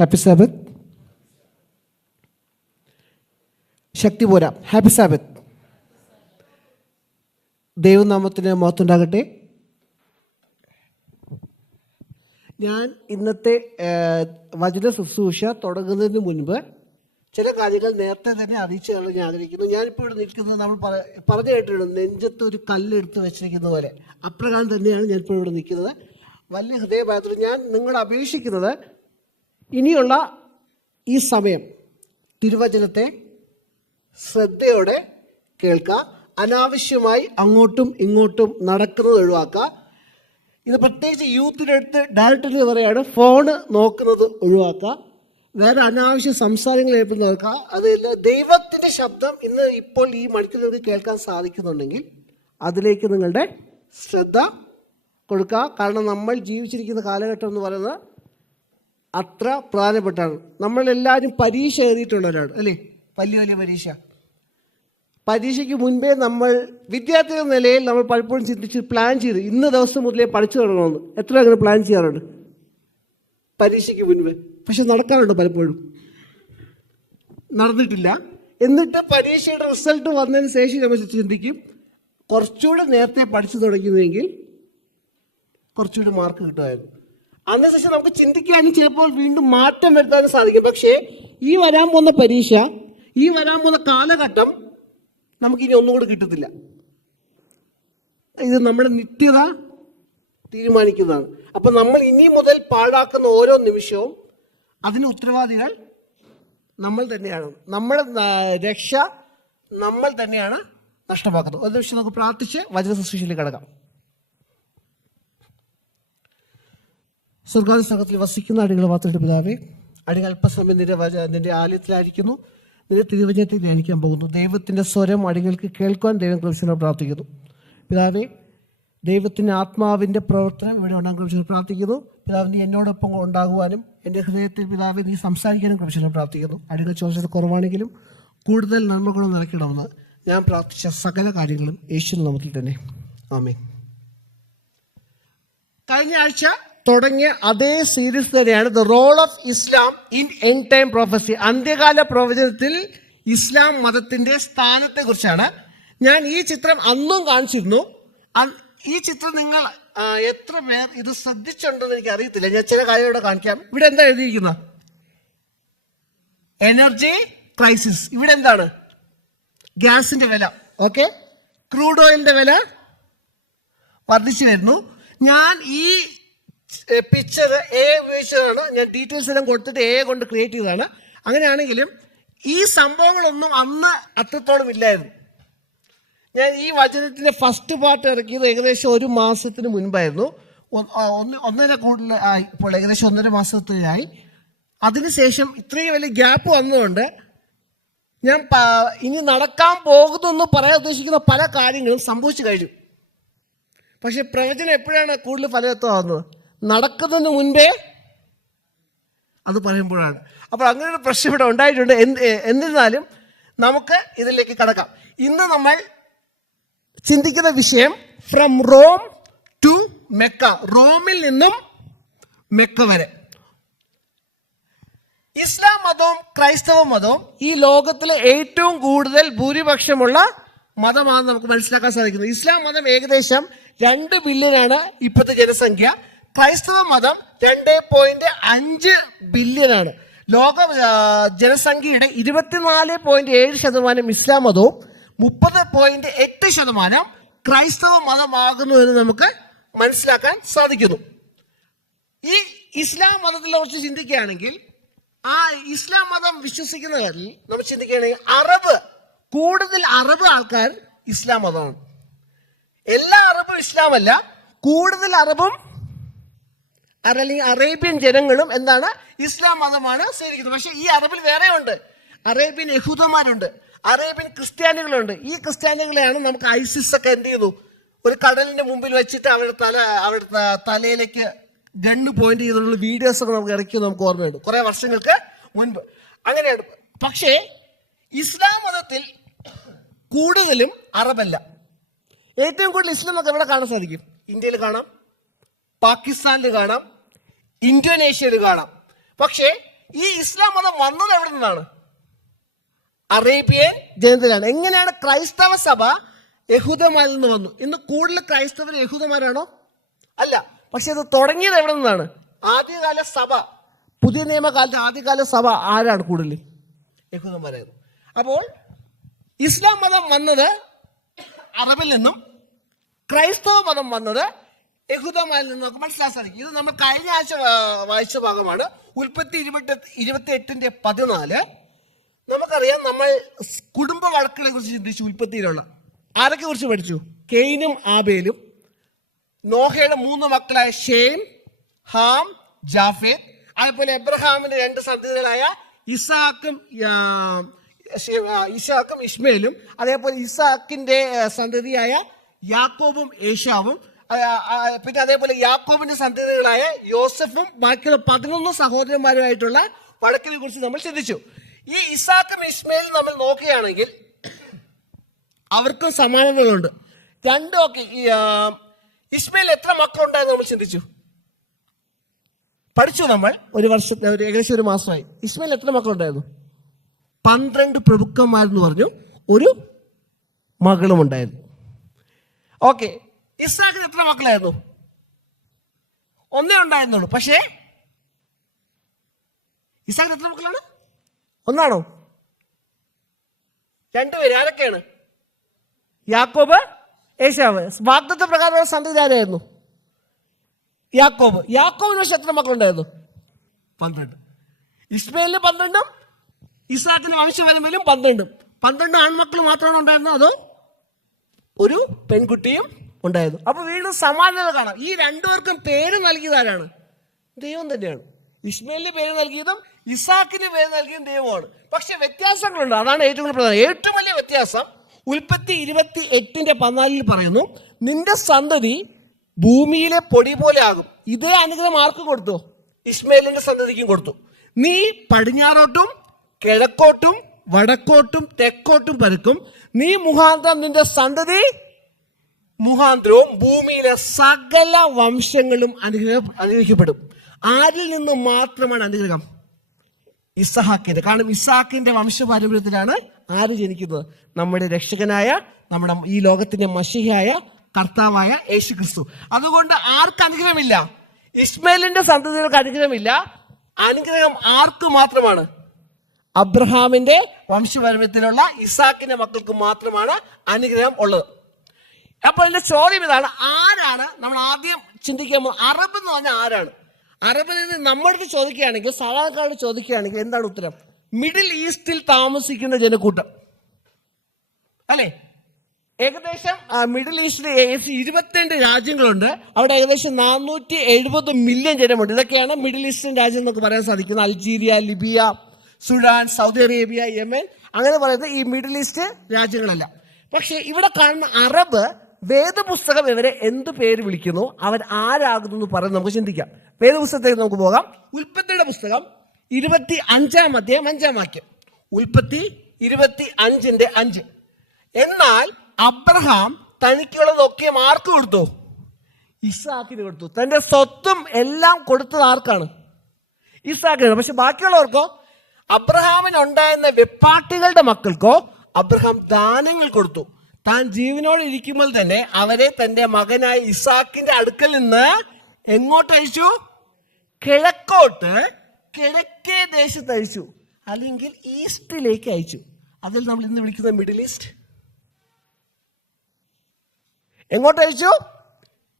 Happy Sabbath. ശക്തി പോരാ. Happy Sabbath. ദൈവനാമത്തിന് മഹത്വമുണ്ടാകട്ടെ. ഞാൻ ഇന്നത്തെ വചന ശുശ്രൂഷ തുടങ്ങുന്നതിന് മുൻപ് ചില കാര്യങ്ങൾ നേരത്തെ തന്നെ അറിയിച്ചു കളയാൻ ഞാൻ ആഗ്രഹിക്കുന്നു. ഞാനിപ്പോൾ ഇവിടെ നിൽക്കുന്നത് നമ്മൾ പറഞ്ഞു കേട്ടിട്ടുണ്ട്, നെഞ്ചത്ത് ഒരു കല്ലെടുത്ത് വെച്ചിരിക്കുന്ന പോലെ. അപ്രകാരം തന്നെയാണ് ഞാനിപ്പോൾ ഇവിടെ നിൽക്കുന്നത്. വലിയ ഹൃദയഭാഗത്തിൽ ഞാൻ നിങ്ങളെ അപേക്ഷിക്കുന്നത്, ഇനിയുള്ള ഈ സമയം തിരുവചനത്തെ ശ്രദ്ധയോടെ കേൾക്കുക. അനാവശ്യമായി അങ്ങോട്ടും ഇങ്ങോട്ടും നടക്കുന്നത് ഒഴിവാക്കുക. ഇത് പ്രത്യേകിച്ച് യൂത്തിൻ്റെ അടുത്ത് ഡയറക്ടറിൽ പറയുകയാണ്, ഫോണ് നോക്കുന്നത് ഒഴിവാക്കുക. വേറെ അനാവശ്യ സംസാരങ്ങൾ ഏൽപ്പിച്ച് നോക്കുക. അതില്ല, ദൈവത്തിൻ്റെ ശബ്ദം ഇപ്പോൾ ഈ മണിക്കൂർ നിങ്ങൾക്ക് കേൾക്കാൻ സാധിക്കുന്നുണ്ടെങ്കിൽ അതിലേക്ക് നിങ്ങളുടെ ശ്രദ്ധ കൊടുക്കുക. കാരണം നമ്മൾ ജീവിച്ചിരിക്കുന്ന കാലഘട്ടം എന്ന് പറയുന്നത് അത്ര പ്രധാനപ്പെട്ടാണ്. നമ്മളെല്ലാവരും പരീക്ഷ എഴുതിയിട്ടുള്ളവരാണ്, അല്ലേ? വലിയ വലിയ പരീക്ഷയ്ക്ക് മുൻപേ നമ്മൾ വിദ്യാർത്ഥി എന്ന നിലയിൽ നമ്മൾ പലപ്പോഴും ചിന്തിച്ച് പ്ലാൻ ചെയ്ത് ഇന്ന ദിവസം മുതലേ പഠിച്ചു തുടങ്ങണമെന്ന് എത്ര അങ്ങനെ പ്ലാൻ ചെയ്യാറുണ്ട് പരീക്ഷയ്ക്ക് മുൻപേ? പക്ഷെ നടക്കാറുണ്ട്, പലപ്പോഴും നടന്നിട്ടില്ല. എന്നിട്ട് പരീക്ഷയുടെ റിസൾട്ട് വന്നതിന് ശേഷം നമ്മൾ ചിന്തിക്കും, കുറച്ചുകൂടെ നേരത്തെ പഠിച്ചു തുടങ്ങിയെങ്കിൽ കുറച്ചുകൂടി മാർക്ക് കിട്ടുമായിരുന്നു. അതിനുശേഷം നമുക്ക് ചിന്തിക്കാനും ചിലപ്പോൾ വീണ്ടും മാറ്റം വരുത്താനും സാധിക്കും. പക്ഷേ ഈ വരാൻ പോകുന്ന പരീക്ഷ, ഈ വരാൻ പോകുന്ന കാലഘട്ടം നമുക്കിനി ഒന്നും കൂടെ കിട്ടത്തില്ല. ഇത് നമ്മുടെ നിത്യത തീരുമാനിക്കുന്നതാണ്. അപ്പം നമ്മൾ ഇനി മുതൽ പാഴാക്കുന്ന ഓരോ നിമിഷവും അതിന് ഉത്തരവാദികൾ നമ്മൾ തന്നെയാണ്. നമ്മുടെ രക്ഷ നമ്മൾ തന്നെയാണ് നഷ്ടമാക്കുന്നത്. ഒരു നിമിഷം നമുക്ക് പ്രാർത്ഥിച്ച് വചന ശുശ്രൂഷയിലേക്ക് കടക്കാം. സ്വർഗ്ഗാദി സംഘത്തിൽ വസിക്കുന്ന അടികൾ മാത്രയുടെ പിതാവേ, അടികൾ അല്പസമയം നിന്റെ ആലയത്തിലായിരിക്കുന്നു. നിന്റെ തിരുവചനത്തെ ധ്യാനിക്കാൻ പോകുന്നു. ദൈവത്തിൻ്റെ സ്വരം അടികൾക്ക് കേൾക്കുവാൻ ദൈവം കൃപയോടെ പ്രാർത്ഥിക്കുന്നു. പിതാവേ, ദൈവത്തിൻ്റെ ആത്മാവിൻ്റെ പ്രവർത്തനം ഇവിടെ ഉണ്ടാകാൻ കൃപയോടെ പ്രാർത്ഥിക്കുന്നു. പിതാവ്, നീ എന്നോടൊപ്പം ഉണ്ടാകുവാനും എൻ്റെ ഹൃദയത്തിൽ പിതാവെ നീ സംസാരിക്കാനും കൃപയോടെ പ്രാർത്ഥിക്കുന്നു. അടികൾ ചോദിച്ചത് കുറവാണെങ്കിലും കൂടുതൽ നന്മകളും നിറയ്ക്കണമെന്ന് ഞാൻ പ്രാർത്ഥിച്ച സകല കാര്യങ്ങളും യേശുവിന്റെ നാമത്തിൽ തന്നെ ആമേൻ. കഴിഞ്ഞ ആഴ്ച തുടങ്ങിയ അതേ സീരീസ് തന്നെയാണ് the role of Islam in end time prophecy. അന്ത്യകാല പ്രവചനത്തിൽ ഇസ്ലാം മതത്തിന്റെ സ്ഥാനത്തെ കുറിച്ചാണ്. ഞാൻ ഈ ചിത്രം അന്നും കാണിച്ചിരുന്നു. ഈ ചിത്രം നിങ്ങൾ എത്ര പേർ ഇത് ശ്രദ്ധിച്ചിട്ടുണ്ടെന്ന് എനിക്ക് അറിയത്തില്ല. ഞാൻ ചില കാര്യങ്ങളോട് കാണിക്കാം. ഇവിടെ എന്താ എഴുതിയിരിക്കുന്നത്? Energy crisis. ഇവിടെ എന്താണ്? ഗ്യാസിന്റെ വില. ഓക്കെ, ക്രൂഡ് ഓയിലിന്റെ വില വർദ്ധിച്ചു വരുന്നു. ഞാൻ ഈ പിക്ചർ എ ഉപയോഗിച്ചതാണ്. ഞാൻ ഡീറ്റെയിൽസ് എല്ലാം കൊടുത്തിട്ട് എ കൊണ്ട് ക്രിയേറ്റ് ചെയ്തതാണ്. അങ്ങനെയാണെങ്കിലും ഈ സംഭവങ്ങളൊന്നും അന്ന് അത്രത്തോളം ഇല്ലായിരുന്നു. ഞാൻ ഈ വചനത്തിന്റെ ഫസ്റ്റ് പാർട്ട് ഇറക്കിയത് ഏകദേശം 1 മാസത്തിന് മുൻപായിരുന്നു. ഒന്നര കൂടുതൽ ആയി, ഇപ്പോൾ ഏകദേശം 1.5 മാസത്തിലായി. അതിനുശേഷം ഇത്രയും വലിയ ഗ്യാപ്പ് വന്നതുകൊണ്ട് ഞാൻ ഇനി നടക്കാൻ പോകുന്നെന്ന് പറയാൻ ഉദ്ദേശിക്കുന്ന പല കാര്യങ്ങളും സംഭവിച്ചു കഴിഞ്ഞു. പക്ഷെ പ്രവചനം എപ്പോഴാണ് കൂടുതൽ ഫലവത്താവുന്നത്? നടക്കുന്നതിന് മുൻപേ അത് പറയുമ്പോഴാണ്. അപ്പോൾ അങ്ങനെ ഒരു പ്രശ്നം ഇവിടെ ഉണ്ടായിട്ടുണ്ട്. എന്നിരുന്നാലും നമുക്ക് ഇതിലേക്ക് കടക്കാം. ഇന്ന് നമ്മൾ ചിന്തിക്കുന്ന വിഷയം ഫ്രം റോം ടു മെക്ക, റോമിൽ നിന്നും മെക്ക വരെ. ഇസ്ലാം മതവും ക്രൈസ്തവ മതവും ഈ ലോകത്തിലെ ഏറ്റവും കൂടുതൽ ഭൂരിപക്ഷമുള്ള മതമാണെന്ന് നമുക്ക് മനസ്സിലാക്കാൻ സാധിക്കുന്നു. ഇസ്ലാം മതം ഏകദേശം 2 ബില്യനാണ് ഇപ്പോഴത്തെ ജനസംഖ്യ. ക്രൈസ്തവ മതം 2.5 ബില്യനാണ്. ലോക ജനസംഖ്യയുടെ 24.7% ഇസ്ലാം മതവും 30.8% ക്രൈസ്തവ മതമാകുന്നു എന്ന് നമുക്ക് മനസ്സിലാക്കാൻ സാധിക്കുന്നു. ഈ ഇസ്ലാം മതത്തിനെ കുറിച്ച് ചിന്തിക്കുകയാണെങ്കിൽ, ആ ഇസ്ലാം മതം വിശ്വസിക്കുന്നവരിൽ നമ്മൾ ചിന്തിക്കുകയാണെങ്കിൽ കൂടുതൽ അറബ് ആൾക്കാർ ഇസ്ലാം മതമാണ്. എല്ലാ അറബും ഇസ്ലാമല്ല, കൂടുതൽ അറബും അല്ലെങ്കിൽ അറേബ്യൻ ജനങ്ങളും എന്താണ്? ഇസ്ലാം മതമാണ് സ്വീകരിക്കുന്നത്. പക്ഷെ ഈ അറബിൽ വേറെ ഉണ്ട്. അറേബ്യൻ യഹൂദന്മാരുണ്ട്, അറേബ്യൻ ക്രിസ്ത്യാനികളുണ്ട്. ഈ ക്രിസ്ത്യാനികളെയാണ് നമുക്ക് ഐസിസ് ഒക്കെ എന്ത് ചെയ്തു? ഒരു കടലിന്റെ മുമ്പിൽ വെച്ചിട്ട് അവരുടെ തലയിലേക്ക് ഗണ്ണ് പോയിന്റ് ചെയ്തിട്ടുള്ള വീഡിയോസ് ഒക്കെ നമുക്ക് ഇറക്കി നമുക്ക് ഓർമ്മയുണ്ട്, കുറെ വർഷങ്ങൾക്ക് മുൻപ്. അങ്ങനെയാണ്. പക്ഷേ ഇസ്ലാം മതത്തിൽ കൂടുതലും അറബല്ല. ഏറ്റവും കൂടുതൽ ഇസ്ലാം നമുക്ക് എവിടെ കാണാൻ സാധിക്കും? ഇന്ത്യയിൽ കാണാം, പാകിസ്ഥാനിൽ കാണാം, ഇന്തോനേഷ്യയിൽ കാണാം. പക്ഷേ ഈ ഇസ്ലാം മതം വന്നത് എവിടെ നിന്നാണ്? അറേബ്യൻ ജനതയിലാണ്. എങ്ങനെയാണ് ക്രൈസ്തവ സഭ യഹൂദന്മാരിൽ നിന്ന് വന്നു? ഇന്ന് കൂടുതൽ ക്രൈസ്തവർ യഹൂദന്മാരാണോ? അല്ല. പക്ഷെ ഇത് തുടങ്ങിയത് എവിടെ നിന്നാണ്? ആദ്യകാല സഭ, പുതിയ നിയമകാലത്തെ ആദ്യകാല സഭ ആരാണ് കൂടുതൽ? യഹൂദന്മാരായിരുന്നു. അപ്പോൾ ഇസ്ലാം മതം വന്നത് അറബിൽ നിന്നും ക്രൈസ്തവ മതം വന്നത് യഹൂദന്മാരിൽ നിന്നും നമുക്ക് മനസ്സിലാക്കാൻ സാധിക്കും. ഇത് നമ്മൾ കഴിഞ്ഞ ആഴ്ച വായിച്ച ഭാഗമാണ്. ഉൽപ്പത്തി 28:14. നമുക്കറിയാം, നമ്മൾ കുടുംബ വഴക്കുകളെ കുറിച്ച് ചിന്തിച്ചു. ഉൽപ്പത്തിയിലുള്ള ആരൊക്കെ കുറിച്ച് പഠിച്ചു? കെയ്നും ആബേലും, നോഹയുടെ 3 മക്കളായ ഷേം, ഹാം, ജാഫേത്ത്, അതേപോലെ എബ്രഹാമിന്റെ 2 സന്തതികളായ ഇസാക്കും ഇഷ്മേലും, അതേപോലെ ഇസാക്കിന്റെ സന്തതിയായ യാക്കോബും ഏശാവും, പിന്നെ അതേപോലെ യാക്കോബിന്റെ സന്തതികളായ യോസഫും ബാക്കിയുള്ള 11 സഹോദരന്മാരുമായിട്ടുള്ള വഴക്കിനെ കുറിച്ച് നമ്മൾ ചിന്തിച്ചു. ഈ ഇസാക്കും ഇഷ്മേലും നമ്മൾ നോക്കുകയാണെങ്കിൽ അവർക്കും സമാനതകളുണ്ട്. രണ്ടും ഒക്കെ. ഇസ്മയിൽ എത്ര മക്കളുണ്ടായെന്ന് നമ്മൾ ചിന്തിച്ചു, പഠിച്ചു. നമ്മൾ ഒരു വർഷത്തെ ഏകദേശം 1 മാസമായി. ഇസ്മയിൽ എത്ര മക്കളുണ്ടായിരുന്നു? 12 പ്രഭുക്കന്മാരെന്ന് പറഞ്ഞു, ഒരു മകളും ഉണ്ടായിരുന്നു. ഓക്കെ. ഇസ്ഹാക്കിന് എത്ര മക്കളായിരുന്നു? 1 ഉണ്ടായിരുന്നുള്ളൂ. പക്ഷേ ഇസ്ഹാക്കിന് എത്ര മക്കളാണ്? 1 ആണോ? 2 പേര്. ആരൊക്കെയാണ്? യാക്കോബ്, ഏശാവ്. വാഗ്ദത്ത പ്രകാരമുള്ള സന്തതി ആരായിരുന്നു? യാക്കോബ്. യാക്കോബിന് പക്ഷെ എത്ര മക്കളുണ്ടായിരുന്നു? 12. ഇസ്മയിലിന് 12ഉം ഇസാക്കിന് വംശപരമ്പരയിലും 12. 12 ആൺമക്കൾ മാത്രമാണ് ഉണ്ടായിരുന്നത്, അതോ ഒരു പെൺകുട്ടിയും ഉണ്ടായിരുന്നു? അപ്പൊ വീണ്ടും സമാനത കാണാം. ഈ 2 പേർക്കും പേര് നൽകിയത് ആരാണ്? ദൈവം തന്നെയാണ്. ഇസ്മയിലിന് പേര് നൽകിയതും ഇസാക്കിന് പേര് നൽകിയതും ദൈവമാണ്. പക്ഷെ വ്യത്യാസങ്ങളുണ്ട്. അതാണ് ഏറ്റവും പ്രധാനം. ഏറ്റവും വലിയ വ്യത്യാസം ഉൽപ്പത്തി 28:14 പറയുന്നു, നിന്റെ സന്തതി ഭൂമിയിലെ പൊടി പോലെ ആകും. ഇതേ അനുഗ്രഹം ആർക്കും കൊടുത്തു? ഇസ്മയിലിന്റെ സന്തതിക്കും കൊടുത്തു. നീ പടിഞ്ഞാറോട്ടും കിഴക്കോട്ടും വടക്കോട്ടും തെക്കോട്ടും പരക്കും. നീ മുഖാന്തരം നിന്റെ സന്തതി മുഖാന്തരവും ഭൂമിയിലെ സകല വംശങ്ങളും അനുഗ്രഹിക്കപ്പെടും. ആരിൽ നിന്ന് മാത്രമാണ് അനുഗ്രഹം? ഇസ്ഹാക്കിന്റെ. കാരണം ഇസ്ഹാക്കിന്റെ വംശപാരമ്പര്യത്തിലാണ് ആര് ജനിക്കുന്നത്? നമ്മുടെ രക്ഷകനായ, നമ്മുടെ ഈ ലോകത്തിന്റെ മശിഹയായ കർത്താവായ യേശു ക്രിസ്തു. അതുകൊണ്ട് ആർക്ക് അനുഗ്രഹമില്ല? ഇസ്മയിലിന്റെ സന്തതികൾക്ക് അനുഗ്രഹമില്ല. അനുഗ്രഹം ആർക്ക് മാത്രമാണ്? അബ്രഹാമിന്റെ വംശപാരമ്പര്യത്തിലുള്ള ഇസാക്കിന്റെ മക്കൾക്ക് മാത്രമാണ് അനുഗ്രഹം ഉള്ളത്. അപ്പോൾ എന്റെ ചോദ്യം ഇതാണ്, ആരാണ് നമ്മൾ ആദ്യം ചിന്തിക്കാൻ? അറബ് എന്ന് പറഞ്ഞാൽ ആരാണ്? അറബിൽ നിന്ന് നമ്മുടെ ചോദിക്കുകയാണെങ്കിൽ, സാധാരണക്കാരോട് ചോദിക്കുകയാണെങ്കിൽ എന്താണ് ഉത്തരം? മിഡിൽ ഈസ്റ്റിൽ താമസിക്കുന്ന ജനക്കൂട്ടം അല്ലെ? ഏകദേശം മിഡിൽ ഈസ്റ്റിൽ 22 രാജ്യങ്ങളുണ്ട്. അവിടെ ഏകദേശം 470 മില്യൺ ജനമുണ്ട്. ഇതൊക്കെയാണ് മിഡിൽ ഈസ്റ്റേൺ രാജ്യം എന്നൊക്കെ പറയാൻ സാധിക്കുന്നത്. Algeria, Libya, Sudan, Saudi Arabia, Yemen, അങ്ങനെ പറയുന്നത് ഈ മിഡിൽ ഈസ്റ്റ് രാജ്യങ്ങളല്ല. പക്ഷെ ഇവിടെ കാണുന്ന അറബ് വേദപുസ്തകം ഇവരെ എന്ത് പേര് വിളിക്കുന്നു, അവർ ആരാകുന്നു എന്ന് പറയുന്നത് നമുക്ക് ചിന്തിക്കാം. വേദപുസ്തകത്തേക്ക് നമുക്ക് പോകാം. ഉൽപ്പത്തിയുടെ പുസ്തകം 25-ാം അധ്യായം 5-ാം വാക്യം. ഉൽപ്പത്തി 25:5. എന്നാൽ അബ്രഹാം തനിക്കുള്ളതൊക്കെ ആർക്ക് കൊടുത്തു? ഇസാക്കിന് കൊടുത്തു. തന്റെ സ്വത്തും എല്ലാം കൊടുത്തത് ആർക്കാണ്? ഇസാക്കിനാണ്. പക്ഷെ ബാക്കിയുള്ളവർക്കോ? അബ്രഹാമിന് ഉണ്ടായിരുന്ന വെപ്പാട്ടികളുടെ മക്കൾക്കോ അബ്രഹാം ദാനങ്ങൾ കൊടുത്തു. താൻ ജീവനോട് ഇരിക്കുമ്പോൾ തന്നെ അവരെ തന്റെ മകനായ ഇസാക്കിന്റെ അടുക്കൽ നിന്ന് എങ്ങോട്ട് അയച്ചു? കിഴക്കോട്ട്, കിഴക്കേ ദേശത്ത് അയച്ചു, അല്ലെങ്കിൽ ഈസ്റ്റിലേക്ക് അയച്ചു. അതിൽ നമ്മൾ ഇന്ന് വിളിക്കുന്നത് മിഡിൽ ഈസ്റ്റ്. എങ്ങോട്ട് അയച്ചു?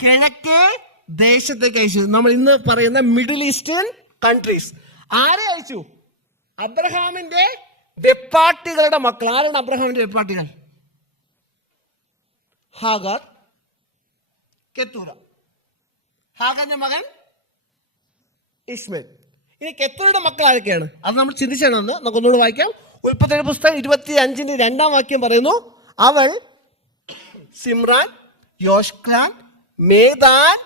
കിഴക്കേ ദേശത്തേക്ക് അയച്ചു. നമ്മൾ ഇന്ന് പറയുന്ന മിഡിൽ ഈസ്റ്റേൺ കൺട്രീസ്. ആരെ അയച്ചു? അബ്രഹാമിന്റെ വെപ്പാട്ടികളുടെ മക്കൾ. ആരാണ് അബ്രഹാമിന്റെ വെപ്പാട്ടികൾ? ഹാഗർ, കെത്തൂര. ഹാഗറിന്റെ മകൻ ഇസ്മേൽ. ഇനി കെത്തൂരയുടെ മക്കൾ ആരൊക്കെയാണ്? അത് നമ്മൾ ചിന്തിച്ചാണെന്ന് നമുക്കൊന്നുകൂടെ വായിക്കാം. ഉൽപ്പത്തിയുടെ പുസ്തകം 25:2-ാം വാക്യം പറയുന്നു, അവൾ സിമ്രാൻ, യോഷ്കാൻ, മേദാൻ,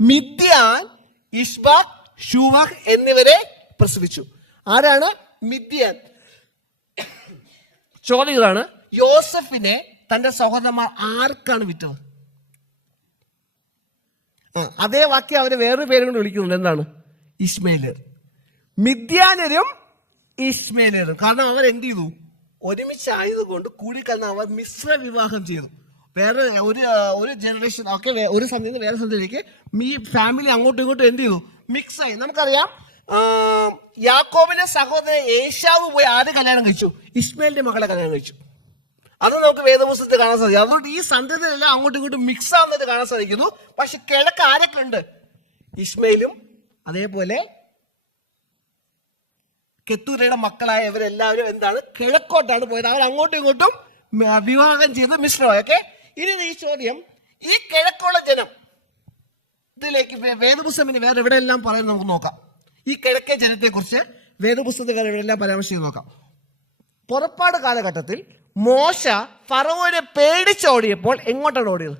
മിദ്യാൻ, ഇഷ്ബാക്, ഷൂവഹ് എന്നിവരെ പ്രസവിച്ചു. ആരാണ് മിദ്യാൻ? ചോദ്യം ഇതാണ്, യോസഫിനെ തന്റെ സഹോദരന്മാർ ആർക്കാണ് വിറ്റത്? അതേ വാക്യം അവരെ വേറൊരു പേരും കൊണ്ട് വിളിക്കുന്നുണ്ട്. എന്താണ്? ഇസ്മയിലർ. മിദ്യാനരും ഇശ്മേലരും. കാരണം അവർ എന്ത് ചെയ്തു? ഒരുമിച്ചായതുകൊണ്ട് കൂടിക്കലർന്ന് അവർ മിശ്ര വിവാഹം ചെയ്തു. വേറെ ഒരു ജനറേഷൻ ഒക്കെ ഒരു സന്ധ്യ വേറെ സന്ധ്യയിലേക്ക് ഈ ഫാമിലി അങ്ങോട്ടും ഇങ്ങോട്ടും എന്ത് ചെയ്തു? മിക്സ് ആയി. നമുക്കറിയാം യാക്കോബിന്റെ സഹോദരൻ ഏശാവ് പോയി ആര് കല്യാണം കഴിച്ചു? ഇശ്മേലിന്റെ മകളെ കല്യാണം കഴിച്ചു. അത് നമുക്ക് വേദപുസ്തകത്തിൽ കാണാൻ സാധിക്കും. അതുകൊണ്ട് ഈ സന്ധ്യതയെല്ലാം അങ്ങോട്ടും ഇങ്ങോട്ടും മിക്സ് ആവുന്നത് കാണാൻ സാധിക്കുന്നു. പക്ഷെ കിഴക്ക് ആരൊക്കെ ഉണ്ട്? ഇശ്മേലും അതേപോലെ കെത്തൂരയുടെ മക്കളായ ഇവരെല്ലാവരും എന്താണ്? കിഴക്കോട്ടാണ് പോയത്. അവർ അങ്ങോട്ടും ഇങ്ങോട്ടും വിവാഹം ചെയ്ത് മിശ്രമായി. ഓക്കെ, ഇനി ഈ ചോദ്യം, ഈ കിഴക്കുള്ള ജനം ഇതിലേക്ക് വേദപുസ്തകത്തിന് വേറെ എവിടെയെല്ലാം പറയുന്നത് നമുക്ക് നോക്കാം. ഈ കിഴക്കേ ജനത്തെ കുറിച്ച് വേദപുസ്തകത്തിൽ വേറെ എവിടെയെല്ലാം പരാമർശിച്ച് നോക്കാം. പുറപ്പാട് കാലഘട്ടത്തിൽ മോശ ഫറവോനെ പേടിച്ചോടിയപ്പോൾ എങ്ങോട്ടാണ് ഓടിയത്?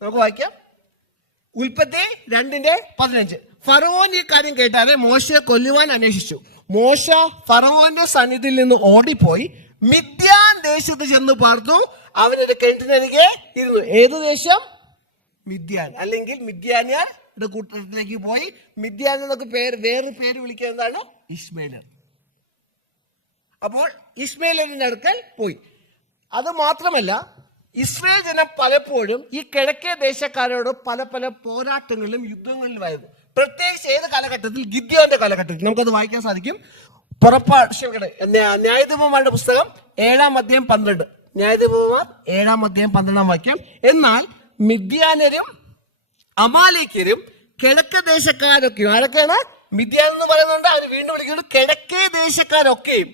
നമുക്ക് വായിക്കാം. ഉൽപ്പത്തി 2:15. ഫറവോൻ ഈ കാര്യം കേട്ടാതെ മോശയെ കൊല്ലുവാൻ അന്വേഷിച്ചു. മോശ ഫറവോന്റെ സന്നിധിയിൽ നിന്ന് ഓടിപ്പോയി മിദ്യാൻ ദേശത്ത് ചെന്ന് പാർത്തു. അവനൊരു കിണറ്റിനരികെ ഇരുന്നു. ഏത് ദേശം? മിദ്യാൻ, അല്ലെങ്കിൽ മിദ്യാന്യരുടെ കൂട്ടത്തിലേക്ക് പോയി. മിദ്യാൻ എന്നൊക്കെ വേറെ പേര് വിളിക്കുക എന്താണ്? ഇശ്മേലർ. അപ്പോൾ ഇശ്മേലരിന്റെ അടുക്കൽ പോയി. അത് മാത്രമല്ല, ഇസ്രായേൽ ജനം പലപ്പോഴും ഈ കിഴക്കേ ദേശക്കാരോട് പല പല പോരാട്ടങ്ങളിലും യുദ്ധങ്ങളിലുമായിരുന്നു. പ്രത്യേകിച്ച് ഏത് കാലഘട്ടത്തിൽ? ഗിദ്യോന്റെ കാലഘട്ടത്തിൽ. നമുക്കത് വായിക്കാൻ സാധിക്കും. ന്യായാധിപന്മാരുടെ പുസ്തകം 7:12. ന്യായാധിപന്മാർ 7:12. എന്നാൽ മിദ്യാനരും അമാലേക്യരും കിഴക്ക് ദേശക്കാരൊക്കെയും, ആരൊക്കെയാണ്? മിദ്യാൻ എന്ന് പറയുന്നുണ്ട്. അവർ വീണ്ടും വിളിക്കുന്നത് കിഴക്കേ ദേശക്കാരൊക്കെയും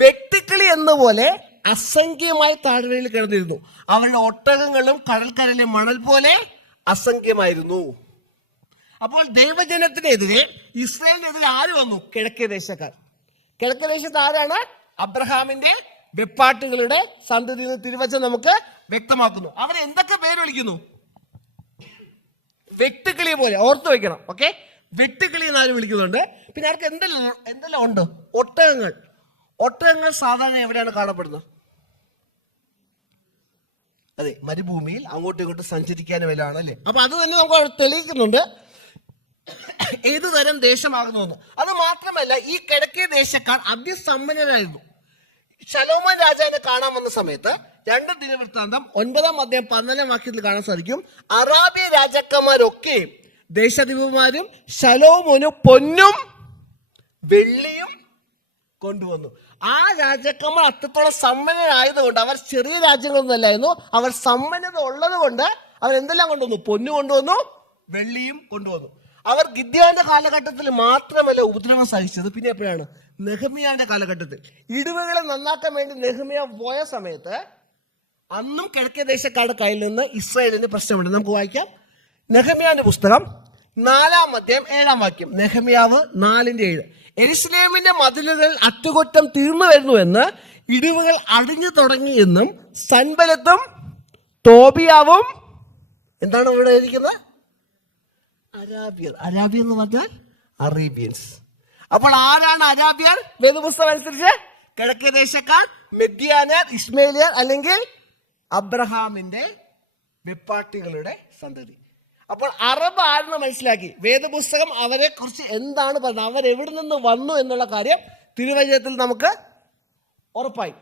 വെട്ടുക്കിളി എന്നപോലെ അസംഖ്യമായി താഴ്വരയിൽ കിടന്നിരുന്നു. അവരുടെ ഒട്ടകങ്ങളും കടൽക്കരയിലെ മണൽ പോലെ അസംഖ്യമായിരുന്നു. അപ്പോൾ ദൈവജനത്തിനെതിരെ, ഇസ്രായേലിനെതിരെ ആര് വന്നു? കിഴക്കേ ദേശക്കാർ. കിഴക്കേ ദേശത്ത് ആരാണ്? അബ്രഹാമിന്റെ വെപ്പാട്ടുകളുടെ സന്തതി എന്ന് തിരുവചനം നമുക്ക് വ്യക്തമാക്കുന്നു. അവരെ എന്തൊക്കെ പേര് വിളിക്കുന്നു? വെട്ടുക്കിളി പോലെ. ഓർത്തു വെക്കണം. ഓക്കെ, വെട്ടുക്കിളി എന്നാരും വിളിക്കുന്നുണ്ട്. പിന്നെ അവർക്ക് എന്തെല്ലാം ഉണ്ട്? ഒട്ടകങ്ങൾ. ഒട്ടകങ്ങൾ സാധാരണ എവിടെയാണ് കാണപ്പെടുന്നത്? അതെ, മരുഭൂമിയിൽ അങ്ങോട്ടും ഇങ്ങോട്ടും സഞ്ചരിക്കാനും എല്ലാം അല്ലേ. അപ്പൊ അത് തന്നെ നമുക്ക് തെളിയിക്കുന്നുണ്ട് ഏതു തരം ദേശമാകുന്നു. അത് മാത്രമല്ല, ഈ കിഴക്കേ ദേശക്കാർ അതിസമ്പന്നരായിരുന്നു. ശലോമോൻ രാജാവിനെ കാണാൻ വന്ന സമയത്ത് 2 ദിനവൃത്താന്തം 9:14 കാണാൻ സാധിക്കും. അറാബിയ രാജാക്കന്മാരൊക്കെ ദേശാധിപന്മാരും ശലോമോനും പൊന്നും വെള്ളിയും കൊണ്ടുവന്നു. ആ രാജാക്കന്മാർ അത്രത്തോളം സമ്പന്നരായതുകൊണ്ട്, അവർ ചെറിയ രാജ്യങ്ങളൊന്നും അല്ലായിരുന്നു, അവർ സമ്പന്നത ഉള്ളത് കൊണ്ട് അവർ എന്തെല്ലാം കൊണ്ടുവന്നു? പൊന്നു കൊണ്ടുവന്നു, വെള്ളിയും കൊണ്ടുവന്നു. അവർ ഗിദ്യോന്റെ കാലഘട്ടത്തിൽ മാത്രമല്ല ഉപദ്രവം സഹിച്ചത്. പിന്നെ എപ്പോഴാണ്? നെഹമ്യാവിന്റെ കാലഘട്ടത്തിൽ. ഇടിവുകളെ നന്നാക്കാൻ വേണ്ടി നെഹമ്യ പോയ സമയത്ത് അന്നും കിഴക്കേ ദേശക്കാരുടെ കയ്യിൽ നിന്ന് ഇസ്രായേലിന് പ്രശ്നമുണ്ട്. നമുക്ക് വായിക്കാം. നെഹമ്യാവിന്റെ പുസ്തകം 4:7. നെഹമ്യാവ് 4:7. യെരൂശലേമിന്റെ മതിലുകൾ അറ്റുകുറ്റം തീർന്നു വരുന്നുവെന്ന്, ഇടിവുകൾ അടിഞ്ഞു തുടങ്ങിയെന്നും സൻബലത്തും തോബിയാവും, എന്താണ് ഇവിടെ ഇരിക്കുന്നത്? അരാബിയർ. അരാബിയർ എന്ന് പറഞ്ഞാൽ അറേബ്യൻസ്. അപ്പോൾ ആരാണ് അരാബിയർ? വേദപുസ്തകം അനുസരിച്ച് കിഴക്കേ ദേശക്കാർ, മിദ്യാനർ, ഇശ്മേലിയർ, അല്ലെങ്കിൽ അബ്രഹാമിന്റെ വെപ്പാട്ടികളുടെ സന്തതി. അപ്പോൾ അറബ് ആരെന്ന് മനസ്സിലാക്കി. വേദപുസ്തകം അവരെ കുറിച്ച് എന്താണ് പറഞ്ഞത്, അവരെവിടെ നിന്ന് വന്നു എന്നുള്ള കാര്യം തിരുവചനത്തിൽ നമുക്ക് ഉറപ്പായി.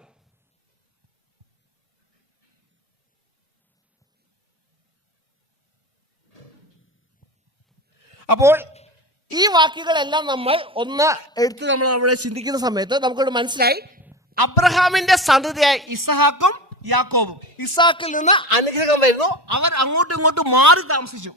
അപ്പോൾ ഈ വാക്കുകളെല്ലാം നമ്മൾ നമ്മൾ അവിടെ ചിന്തിക്കുന്ന സമയത്ത് നമുക്കവിടെ മനസ്സിലായി, അബ്രഹാമിന്റെ സന്തതിയായ ഇസഹാക്കും യാക്കോബും. ഇസഹാക്കിൽ നിന്ന് അനുഗ്രഹം വരുന്നു. അവർ അങ്ങോട്ടും ഇങ്ങോട്ടും മാറി താമസിച്ചു.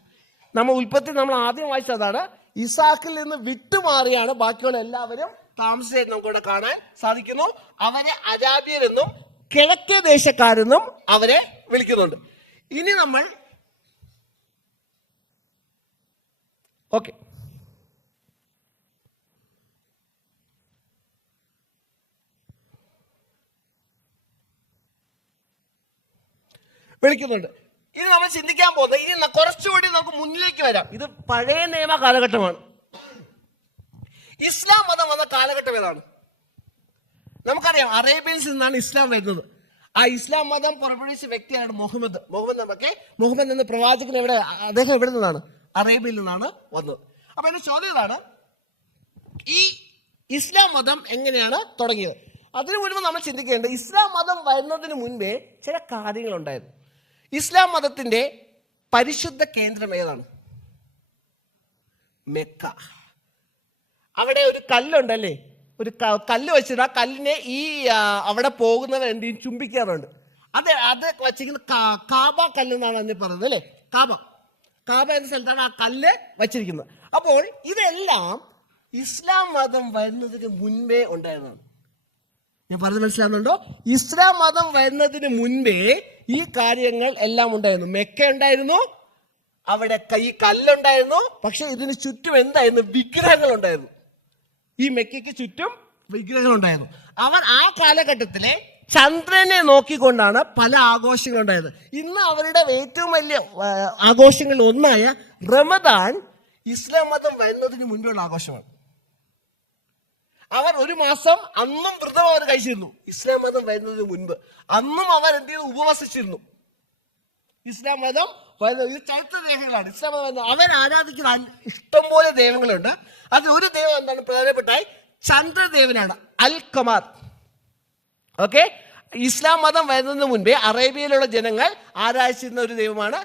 ഉൽപ്പത്തി നമ്മൾ ആദ്യം വായിച്ചതാണ്. ഇസഹാക്കിൽ നിന്ന് വിട്ടുമാറിയാണ് ബാക്കിയുള്ള എല്ലാവരും താമസിച്ചായിട്ട് നമുക്കിവിടെ കാണാൻ സാധിക്കുന്നു. അവരെ അരാബിയരെന്നും കിഴക്കേ ദേശക്കാരെന്നും അവരെ വിളിക്കുന്നുണ്ട്. ഇനി നമ്മൾ ഓക്കെ, വിളിക്കുന്നുണ്ട്. ഇനി നമ്മൾ ചിന്തിക്കാൻ പോകുന്നത്, ഇനി കുറച്ചുകൂടി നമുക്ക് മുന്നിലേക്ക് വരാം. ഇത് പഴയ നിയമ കാലഘട്ടമാണ്. ഇസ്ലാം മതം വന്ന കാലഘട്ടം ഏതാണ്? നമുക്കറിയാം, അറേബ്യൻസിൽ നിന്നാണ് ഇസ്ലാം വരുന്നത്. ആ ഇസ്ലാം മതം പുറപ്പെടുവിച്ച വ്യക്തിയാണ് മുഹമ്മദ്. മുഹമ്മദ് എന്ന പ്രവാചകൻ അദ്ദേഹം എവിടെ നിന്നാണ്? അറേബ്യയിൽ നിന്നാണ് വന്നത്. അപ്പൊ എന്റെ ചോദ്യം ഇതാണ്, ഈ ഇസ്ലാം മതം എങ്ങനെയാണ് തുടങ്ങിയത്? അതിനു മുൻപ് നമ്മൾ ചിന്തിക്കേണ്ടത് ഇസ്ലാം മതം വരുന്നതിന് മുൻപേ ചില കാര്യങ്ങളുണ്ടായിരുന്നു. ഇസ്ലാം മതത്തിന്റെ പരിശുദ്ധ കേന്ദ്രം ഏതാണ്? മെക്ക. അവിടെ ഒരു കല്ലുണ്ടല്ലേ, ഒരു കല്ല് വെച്ചിട്ട് ആ കല്ലിനെ ഈ അവിടെ പോകുന്നവർ എന്ത് ചെയ്യും? ചുംബിക്കാറുണ്ട്. അത് വച്ചിരിക്കുന്നത് കാബ കല്ല് എന്നാണ് അതിന് പറയുന്നത് അല്ലേ. കാബ എന്ന സ്ഥലത്താണ് ആ കല്ല് വച്ചിരിക്കുന്നത്. അപ്പോൾ ഇതെല്ലാം ഇസ്ലാം മതം വരുന്നതിന് മുൻപേ ഉണ്ടായിരുന്നതാണ്. ഞാൻ പറഞ്ഞത് മനസ്സിലാവുന്നുണ്ടോ? ഇസ്ലാം മതം വരുന്നതിന് മുൻപേ ഈ കാര്യങ്ങൾ എല്ലാം ഉണ്ടായിരുന്നു. മെക്ക ഉണ്ടായിരുന്നു, അവിടെ കല്ലുണ്ടായിരുന്നു, പക്ഷെ ഇതിന് ചുറ്റും എന്തായിരുന്നു? വിഗ്രഹങ്ങൾ ഉണ്ടായിരുന്നു. ഈ മെക്കയ്ക്ക് ചുറ്റും വിഗ്രഹങ്ങൾ ഉണ്ടായിരുന്നു. അവർ ആ കാലഘട്ടത്തിലെ ചന്ദ്രനെ നോക്കിക്കൊണ്ടാണ് പല ആഘോഷങ്ങളും ഉണ്ടായത്. ഇന്ന് അവരുടെ ഏറ്റവും വലിയ ആഘോഷങ്ങളിൽ ഒന്നായ റമദാൻ ഇസ്ലാം മതം വരുന്നതിന് മുൻപുള്ള ആഘോഷമാണ്. അവർ ഒരു മാസം അന്നും വ്രതം അവർ കഴിച്ചിരുന്നു. ഇസ്ലാം മതം വരുന്നതിന് മുൻപ് അന്നും അവർ എന്ത് ചെയ്തു? ഉപവസിച്ചിരുന്നു. ഇസ്ലാം മതം ഇത് ചരിത്ര രേഖകളാണ്. ഇസ്ലാം മതം അവർ ആരാധിക്കുന്ന ഇഷ്ടംപോലെ ദൈവങ്ങളുണ്ട്. അതിൽ ഒരു ദൈവം എന്താണ്? പ്രധാനപ്പെട്ടായി ചന്ദ്രദേവനാണ്, അൽ ഖമാർ. ഓക്കെ, ഇസ്ലാം മതം വരുന്നതിന് മുൻപേ അറേബ്യയിലുള്ള ജനങ്ങൾ ആരാധിച്ചിരുന്ന ഒരു ദൈവമാണ്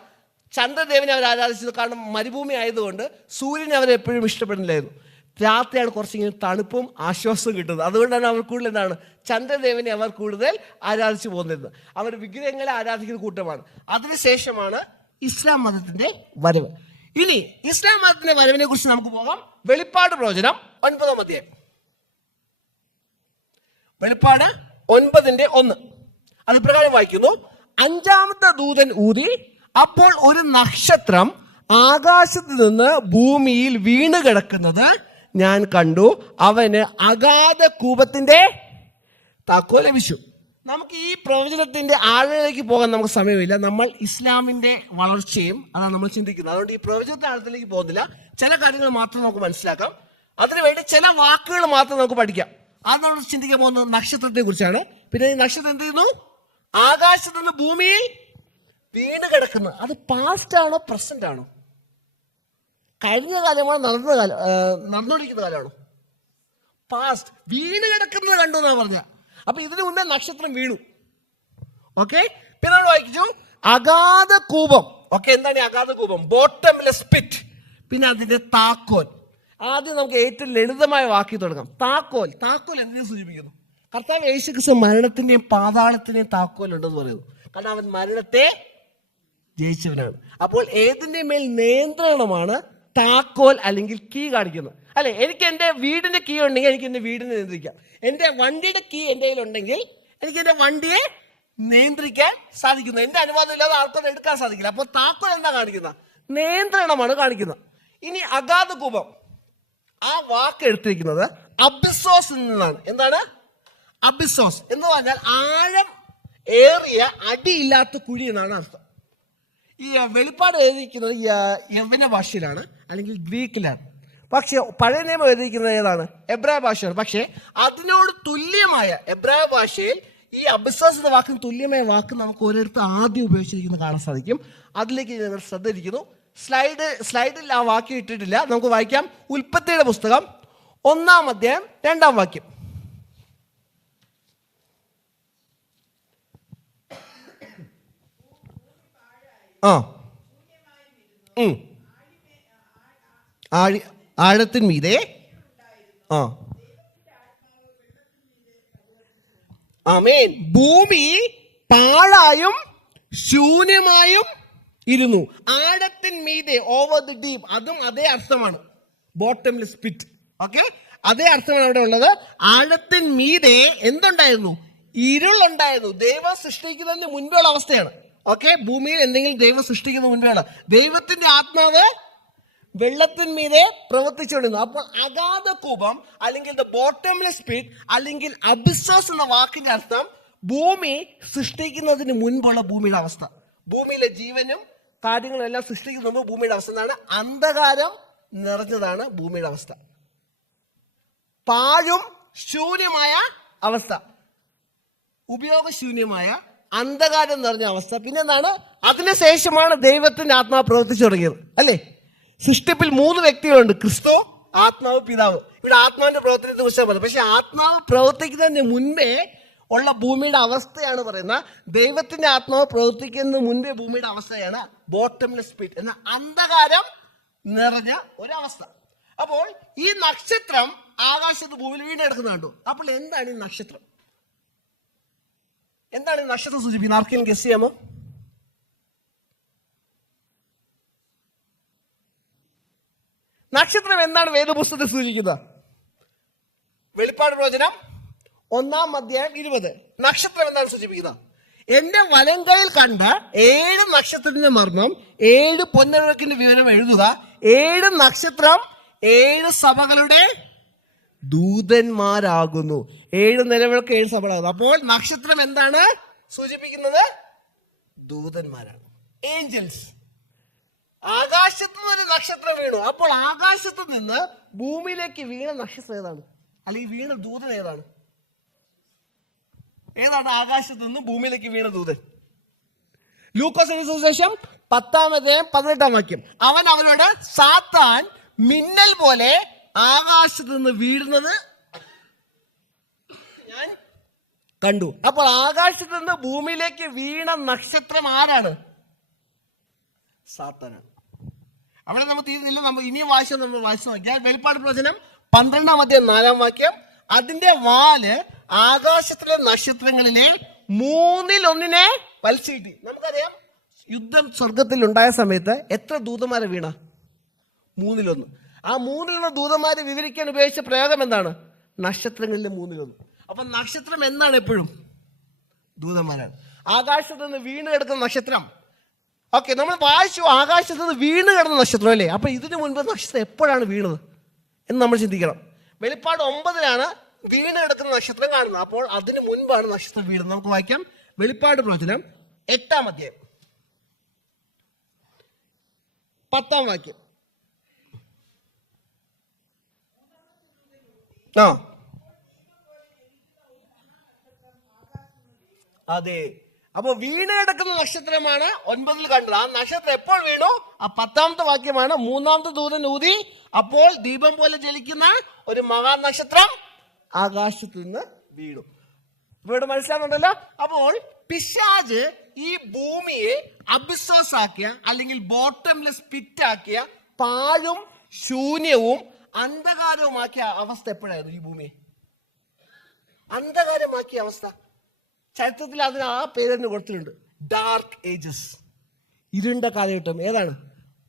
ചന്ദ്രദേവനെ. അവർ ആരാധിച്ചത് കാരണം മരുഭൂമി ആയതുകൊണ്ട് സൂര്യനെ അവർ എപ്പോഴും ഇഷ്ടപ്പെടുന്നില്ലായിരുന്നു. രാത്രിയാണ് കുറച്ചിങ്ങനെ തണുപ്പും ആശ്വാസവും കിട്ടുന്നത്. അതുകൊണ്ടാണ് അവർ കൂടുതൽ എന്താണ്? ചന്ദ്രദേവനെ അവർ കൂടുതൽ ആരാധിച്ചു പോകുന്നത്. അവർ വിഗ്രഹങ്ങളെ ആരാധിക്കുന്ന കൂട്ടമാണ്. അതിനുശേഷമാണ് ഇസ്ലാം മതത്തിന്റെ വരവ്. ഇനി ഇസ്ലാം മതത്തിന്റെ വരവിനെ കുറിച്ച് നമുക്ക് പോകാം. വെളിപ്പാട് പ്രവചനം 9-ാം അധ്യായം. വെളിപ്പാട് 9:1 അത് പ്രകാരം വായിക്കുന്നു. 5-ാമത്തെ ദൂതൻ ഊതി, അപ്പോൾ ഒരു നക്ഷത്രം ആകാശത്ത് നിന്ന് ഭൂമിയിൽ വീണ് കിടക്കുന്നത് ഞാൻ കണ്ടു. അവന് അഗാധ കൂപത്തിന്റെ താക്കോൽ ലഭിച്ചു. നമുക്ക് ഈ പ്രവചനത്തിന്റെ ആഴത്തിലേക്ക് പോകാൻ നമുക്ക് സമയമില്ല. നമ്മൾ ഇസ്ലാമിന്റെ വളർച്ചയും അതാണ് നമ്മൾ ചിന്തിക്കുന്നത്. അതുകൊണ്ട് ഈ പ്രവചനത്തിന്റെ ആഴത്തിലേക്ക് പോകുന്നില്ല. ചില കാര്യങ്ങൾ മാത്രം നമുക്ക് മനസ്സിലാക്കാം. അതിനുവേണ്ടി ചില വാക്കുകൾ മാത്രം നമുക്ക് പഠിക്കാം. അത് നമ്മൾ ചിന്തിക്കാൻ പോകുന്നത് നക്ഷത്രത്തെ കുറിച്ചാണ്. പിന്നെ ഈ നക്ഷത്രം എന്ത് ചെയ്യുന്നു? ആകാശത്ത് നിന്ന് ഭൂമിയിൽ വീണ് കിടക്കുന്നു. അത് പാസ്റ്റ് ആണോ പ്രസന്റ് ആണോ? കഴിഞ്ഞ കാലമാണോ നടന്നുകൊണ്ടിരിക്കുന്ന കാലമാണോ? പാസ്റ്റ്. വീണ് കിടക്കുന്നത് കണ്ടു എന്നാ പറഞ്ഞ. അപ്പൊ ഇതിനു മുന്നേ നക്ഷത്രം വീണു. ഓക്കെ, പിന്നെ വായിച്ചു അഗാധ കൂപം. ഓക്കെ, എന്താണ് ഈ അഗാധ കൂപം? Bottomless pit. പിന്നെ അതിന്റെ താക്കോൽ. ആദ്യം നമുക്ക് ഏറ്റവും ലളിതമായ വാക്കി തുടങ്ങാം. താക്കോൽ. താക്കോൽ എന്തിനെ സൂചിപ്പിക്കുന്നു? കർത്താവ് യേശുക്രിസ്തു മരണത്തിന്റെയും പാതാളത്തിന്റെയും താക്കോൽ ഉണ്ടെന്ന് പറയുന്നു. കാരണം അവൻ മരണത്തെ ജയിച്ചവനാണ്. അപ്പോൾ ഏതിന്റെ മേൽ നിയന്ത്രണമാണ് താക്കോൽ അല്ലെങ്കിൽ കീ കാണിക്കുന്നത്? അല്ലെ, എനിക്ക് എന്റെ വീടിന്റെ കീ ഉണ്ടെങ്കിൽ എനിക്ക് എന്റെ വീടിനെ നിയന്ത്രിക്കാം. എന്റെ വണ്ടിയുടെ കീ എന്റെ കയ്യിലുണ്ടെങ്കിൽ എനിക്ക് എന്റെ വണ്ടിയെ നിയന്ത്രിക്കാൻ സാധിക്കുന്നു. എന്റെ അനുവാദം ഇല്ലാതെ ആൾക്കൊന്നും എടുക്കാൻ സാധിക്കില്ല. അപ്പോൾ താക്കോൽ എന്താ കാണിക്കുന്നത്? നിയന്ത്രണമാണ് കാണിക്കുന്നത്. ഇനി അഗാധ കൂപം, ആ വാക്ക് എടുത്തിരിക്കുന്നത് അബിസോസ് നിന്നാണ്. എന്താണ് അബിസോസ് എന്ന് പറഞ്ഞാൽ? ആഴം ഏറിയ അടിയില്ലാത്ത കുഴി എന്നാണ് അർത്ഥം. ഈ വെളിപ്പാട് എഴുതിയിരിക്കുന്നത് യവന ഭാഷയിലാണ് അല്ലെങ്കിൽ ഗ്രീക്കിലാണ്. പക്ഷെ പഴയ നിയമം എഴുതിയിരിക്കുന്നത് ഏതാണ്? എബ്രായ ഭാഷയാണ്. പക്ഷെ അതിനോട് തുല്യമായ എബ്രായ ഭാഷയിൽ ഈ അബിസോസ് എന്ന വാക്കിന് തുല്യമായ വാക്ക് നമുക്ക് ഓരോരുത്തർ ആദ്യം ഉപയോഗിച്ചിരിക്കുന്നത് കാണാൻ സാധിക്കും. അതിലേക്ക് ഞങ്ങൾ ശ്രദ്ധയിരിക്കുന്നു. സ്ലൈഡിൽ ആ വാക്യം ഇട്ടിട്ടില്ല. നമുക്ക് വായിക്കാം. ഉൽപ്പത്തിയുടെ പുസ്തകം 1-ാം അധ്യായം 2-ാം വാക്യം. ആഴത്തിന്മീതെ ആമേൻ ഭൂമി പാഴായും ശൂന്യമായും ഇരുന്നു. ആഴത്തിന്മീതെ, ഓവർ ദി ഡീപ്, അതും അതേ അർത്ഥമാണ്. Bottomless pit. ഓക്കെ, അതേ അർത്ഥമാണ് അവിടെ ഉള്ളത്. ആഴത്തിന്മീതെ എന്തുണ്ടായിരുന്നു? ഇരുളുണ്ടായിരുന്നു. ദൈവം സൃഷ്ടിക്കുന്നതിന് മുൻപുള്ള അവസ്ഥയാണ്. ഓക്കെ, ഭൂമിയിൽ എന്തെങ്കിലും ദൈവം സൃഷ്ടിക്കുന്ന മുൻപേയാണ്. ദൈവത്തിന്റെ ആത്മാവ് വെള്ളത്തിന്മീതെ പ്രവർത്തിച്ചുകൊണ്ടിരുന്നു. അപ്പോൾ അഗാധ കൂപം അല്ലെങ്കിൽ ദ ബോട്ടംലെസ് പിറ്റ് അല്ലെങ്കിൽ അബിസോസ് എന്ന വാക്കിന്റെ അർത്ഥം ഭൂമി സൃഷ്ടിക്കുന്നതിന് മുൻപുള്ള ഭൂമിയുടെ അവസ്ഥ. ഭൂമിയിലെ ജീവനും കാര്യങ്ങളും എല്ലാം സൃഷ്ടിക്കുന്ന മുമ്പ് ഭൂമിയുടെ അവസ്ഥ എന്താണ്? അന്ധകാരം നിറഞ്ഞതാണ് ഭൂമിയുടെ അവസ്ഥ. പാഴും ശൂന്യമായ അവസ്ഥ, ഉപയോഗശൂന്യമായ അന്ധകാരം നിറഞ്ഞ അവസ്ഥ. പിന്നെ എന്താണ്? അതിനുശേഷമാണ് ദൈവത്തിന്റെ ആത്മാവ് പ്രവർത്തിച്ചു തുടങ്ങിയത്. അല്ലേ? സൃഷ്ടിപ്പിൽ 3 വ്യക്തികളുണ്ട്. ക്രിസ്തു, ആത്മാവ് പിതാവ്. ഇവിടെ ആത്മാവിന്റെ പ്രവർത്തനത്തെ കുറിച്ചാണ് പറയുന്നത്. പക്ഷെ ആത്മാവ് പ്രവർത്തിക്കുന്നതിന് മുൻപേ ഉള്ള ഭൂമിയുടെ അവസ്ഥയാണ് പറയുന്നത്. ദൈവത്തിന്റെ ആത്മാവ് പ്രവർത്തിക്കുന്നതിന് മുൻപേ ഭൂമിയുടെ അവസ്ഥയാണ് ബോട്ടംലെസ് പിറ്റ് എന്ന അന്ധകാരം നിറഞ്ഞ ഒരവസ്ഥ. അപ്പോൾ ഈ നക്ഷത്രം ആകാശത്ത് ഭൂമിയിൽ വീണ്ടെടുക്കുന്ന കണ്ടു. അപ്പോൾ എന്താണ് ഈ നക്ഷത്രം? എന്താണ് ഈ നക്ഷത്രം സൂചിപ്പിക്കുന്നത്? ആർക്കെങ്കിലും ഗസ് ചെയ്യാമോ? നക്ഷത്രം എന്താണ് വേദപുസ്തകത്തിൽ സൂചിക്കുന്നത്? വെളിപ്പാട് പ്രവചനം 1:20. നക്ഷത്രം എന്താണ് സൂചിപ്പിക്കുന്നത്? എന്റെ വലം കൈയിൽ കണ്ട 7 നക്ഷത്രത്തിന്റെ മർമ്മം, 7 പൊന്നഴകിന്റെ വിവരം എഴുതുക. 7 നക്ഷത്രം 7 സഭകളുടെ ദൂതന്മാരാകുന്നു. 7 നിലവിളക്ക് 7 സഭകളാകുന്നു. അപ്പോൾ നക്ഷത്രം എന്താണ് സൂചിപ്പിക്കുന്നത്? ദൂതന്മാരാണ്, ഏഞ്ചൽസ്. ആകാശത്ത് നിന്ന് ഒരു നക്ഷത്രം വീണു. അപ്പോൾ ആകാശത്ത് നിന്ന് ഭൂമിയിലേക്ക് വീണ നക്ഷത്രം ഏതാണ്? അല്ലെങ്കിൽ വീണ ദൂതൻ ഏതാണ്? ഏതാണ് ആകാശത്ത് നിന്ന് ഭൂമിയിലേക്ക് വീണ ദൂതൻ? ലൂക്കോസ് സുവിശേഷം 10:18. അവൻ അവനോട്, സാത്താൻ മിന്നൽ പോലെ ആകാശത്ത് നിന്ന് വീഴുന്നത് ഞാൻ കണ്ടു. അപ്പോൾ ആകാശത്ത് നിന്ന് ഭൂമിയിലേക്ക് വീണ നക്ഷത്രം ആരാണ്? സാത്താനാണ്. അവിടെ നമ്മൾ തീരുന്നില്ല. നമ്മൾ ഇനിയും നമ്മൾ വായിച്ചു നോക്കിയാൽ വെളിപ്പാട് പ്രവചനം 12:4. അതിന്റെ വാല് ആകാശത്തിലെ നക്ഷത്രങ്ങളിലെ 1/3 വലിച്ചിട്ടി. നമുക്കറിയാം, യുദ്ധം സ്വർഗത്തിൽ ഉണ്ടായ സമയത്ത് എത്ര ദൂതന്മാരെ വീണ? 1/3. ആ 1/3 ദൂതന്മാരെ വിവരിക്കാൻ ഉപയോഗിച്ച പ്രയോഗം എന്താണ്? നക്ഷത്രങ്ങളിലെ 1/3. അപ്പൊ നക്ഷത്രം എന്താണ്? എപ്പോഴും ദൂതന്മാരാണ്. ആകാശത്ത് നിന്ന് വീണ് കിടക്കുന്ന നക്ഷത്രം. ഓക്കെ, നമ്മൾ വായിച്ചു ആകാശത്ത് നിന്ന് വീണ് കിടന്ന നക്ഷത്രം അല്ലേ? അപ്പൊ ഇതിനു മുൻപ് നക്ഷത്രം എപ്പോഴാണ് വീണത് എന്ന് നമ്മൾ ചിന്തിക്കണം. വെളിപ്പാട് 9 വീണ് കിടക്കുന്ന നക്ഷത്രം കാണുന്നത്. അപ്പോൾ അതിനു മുൻപാണ് നക്ഷത്രം വീണത്. നമുക്ക് വായിക്കാം. വെളിപ്പാട് പ്രവചനം 8 10. അതെ, അപ്പൊ വീണ് കിടക്കുന്ന നക്ഷത്രമാണ് 9 കണ്ടത്. ആ നക്ഷത്രം എപ്പോൾ വീണു? ആ 10ാമത്തെ വാക്യമാണ്. 3ാമത്തെ ദൂതൻ ഊതി, അപ്പോൾ ദീപം പോലെ ജ്വലിക്കുന്ന ഒരു മഹാനക്ഷത്രം ആകാശത്ത് നിന്ന് വീണു. ഇവിടെ മനസ്സിലാകുന്നുണ്ടല്ലോ. അപ്പോൾ പിശാച് ഈ ഭൂമിയെ അബിസോസ് ആക്കിയ, അല്ലെങ്കിൽ ബോട്ടംലെസ് പിറ്റ് ആക്കിയ, പാഴും ശൂന്യവും അന്ധകാരവുമാക്കിയ അവസ്ഥ എപ്പോഴായിരുന്നു? ഈ ഭൂമിയെ അന്ധകാരമാക്കിയ അവസ്ഥ. ചരിത്രത്തിൽ അതിന് ആ പേര് തന്നെ കൊടുത്തിട്ടുണ്ട്, ഡാർക്ക് ഏജസ്, ഇരുണ്ട കാലഘട്ടം. ഏതാണ്?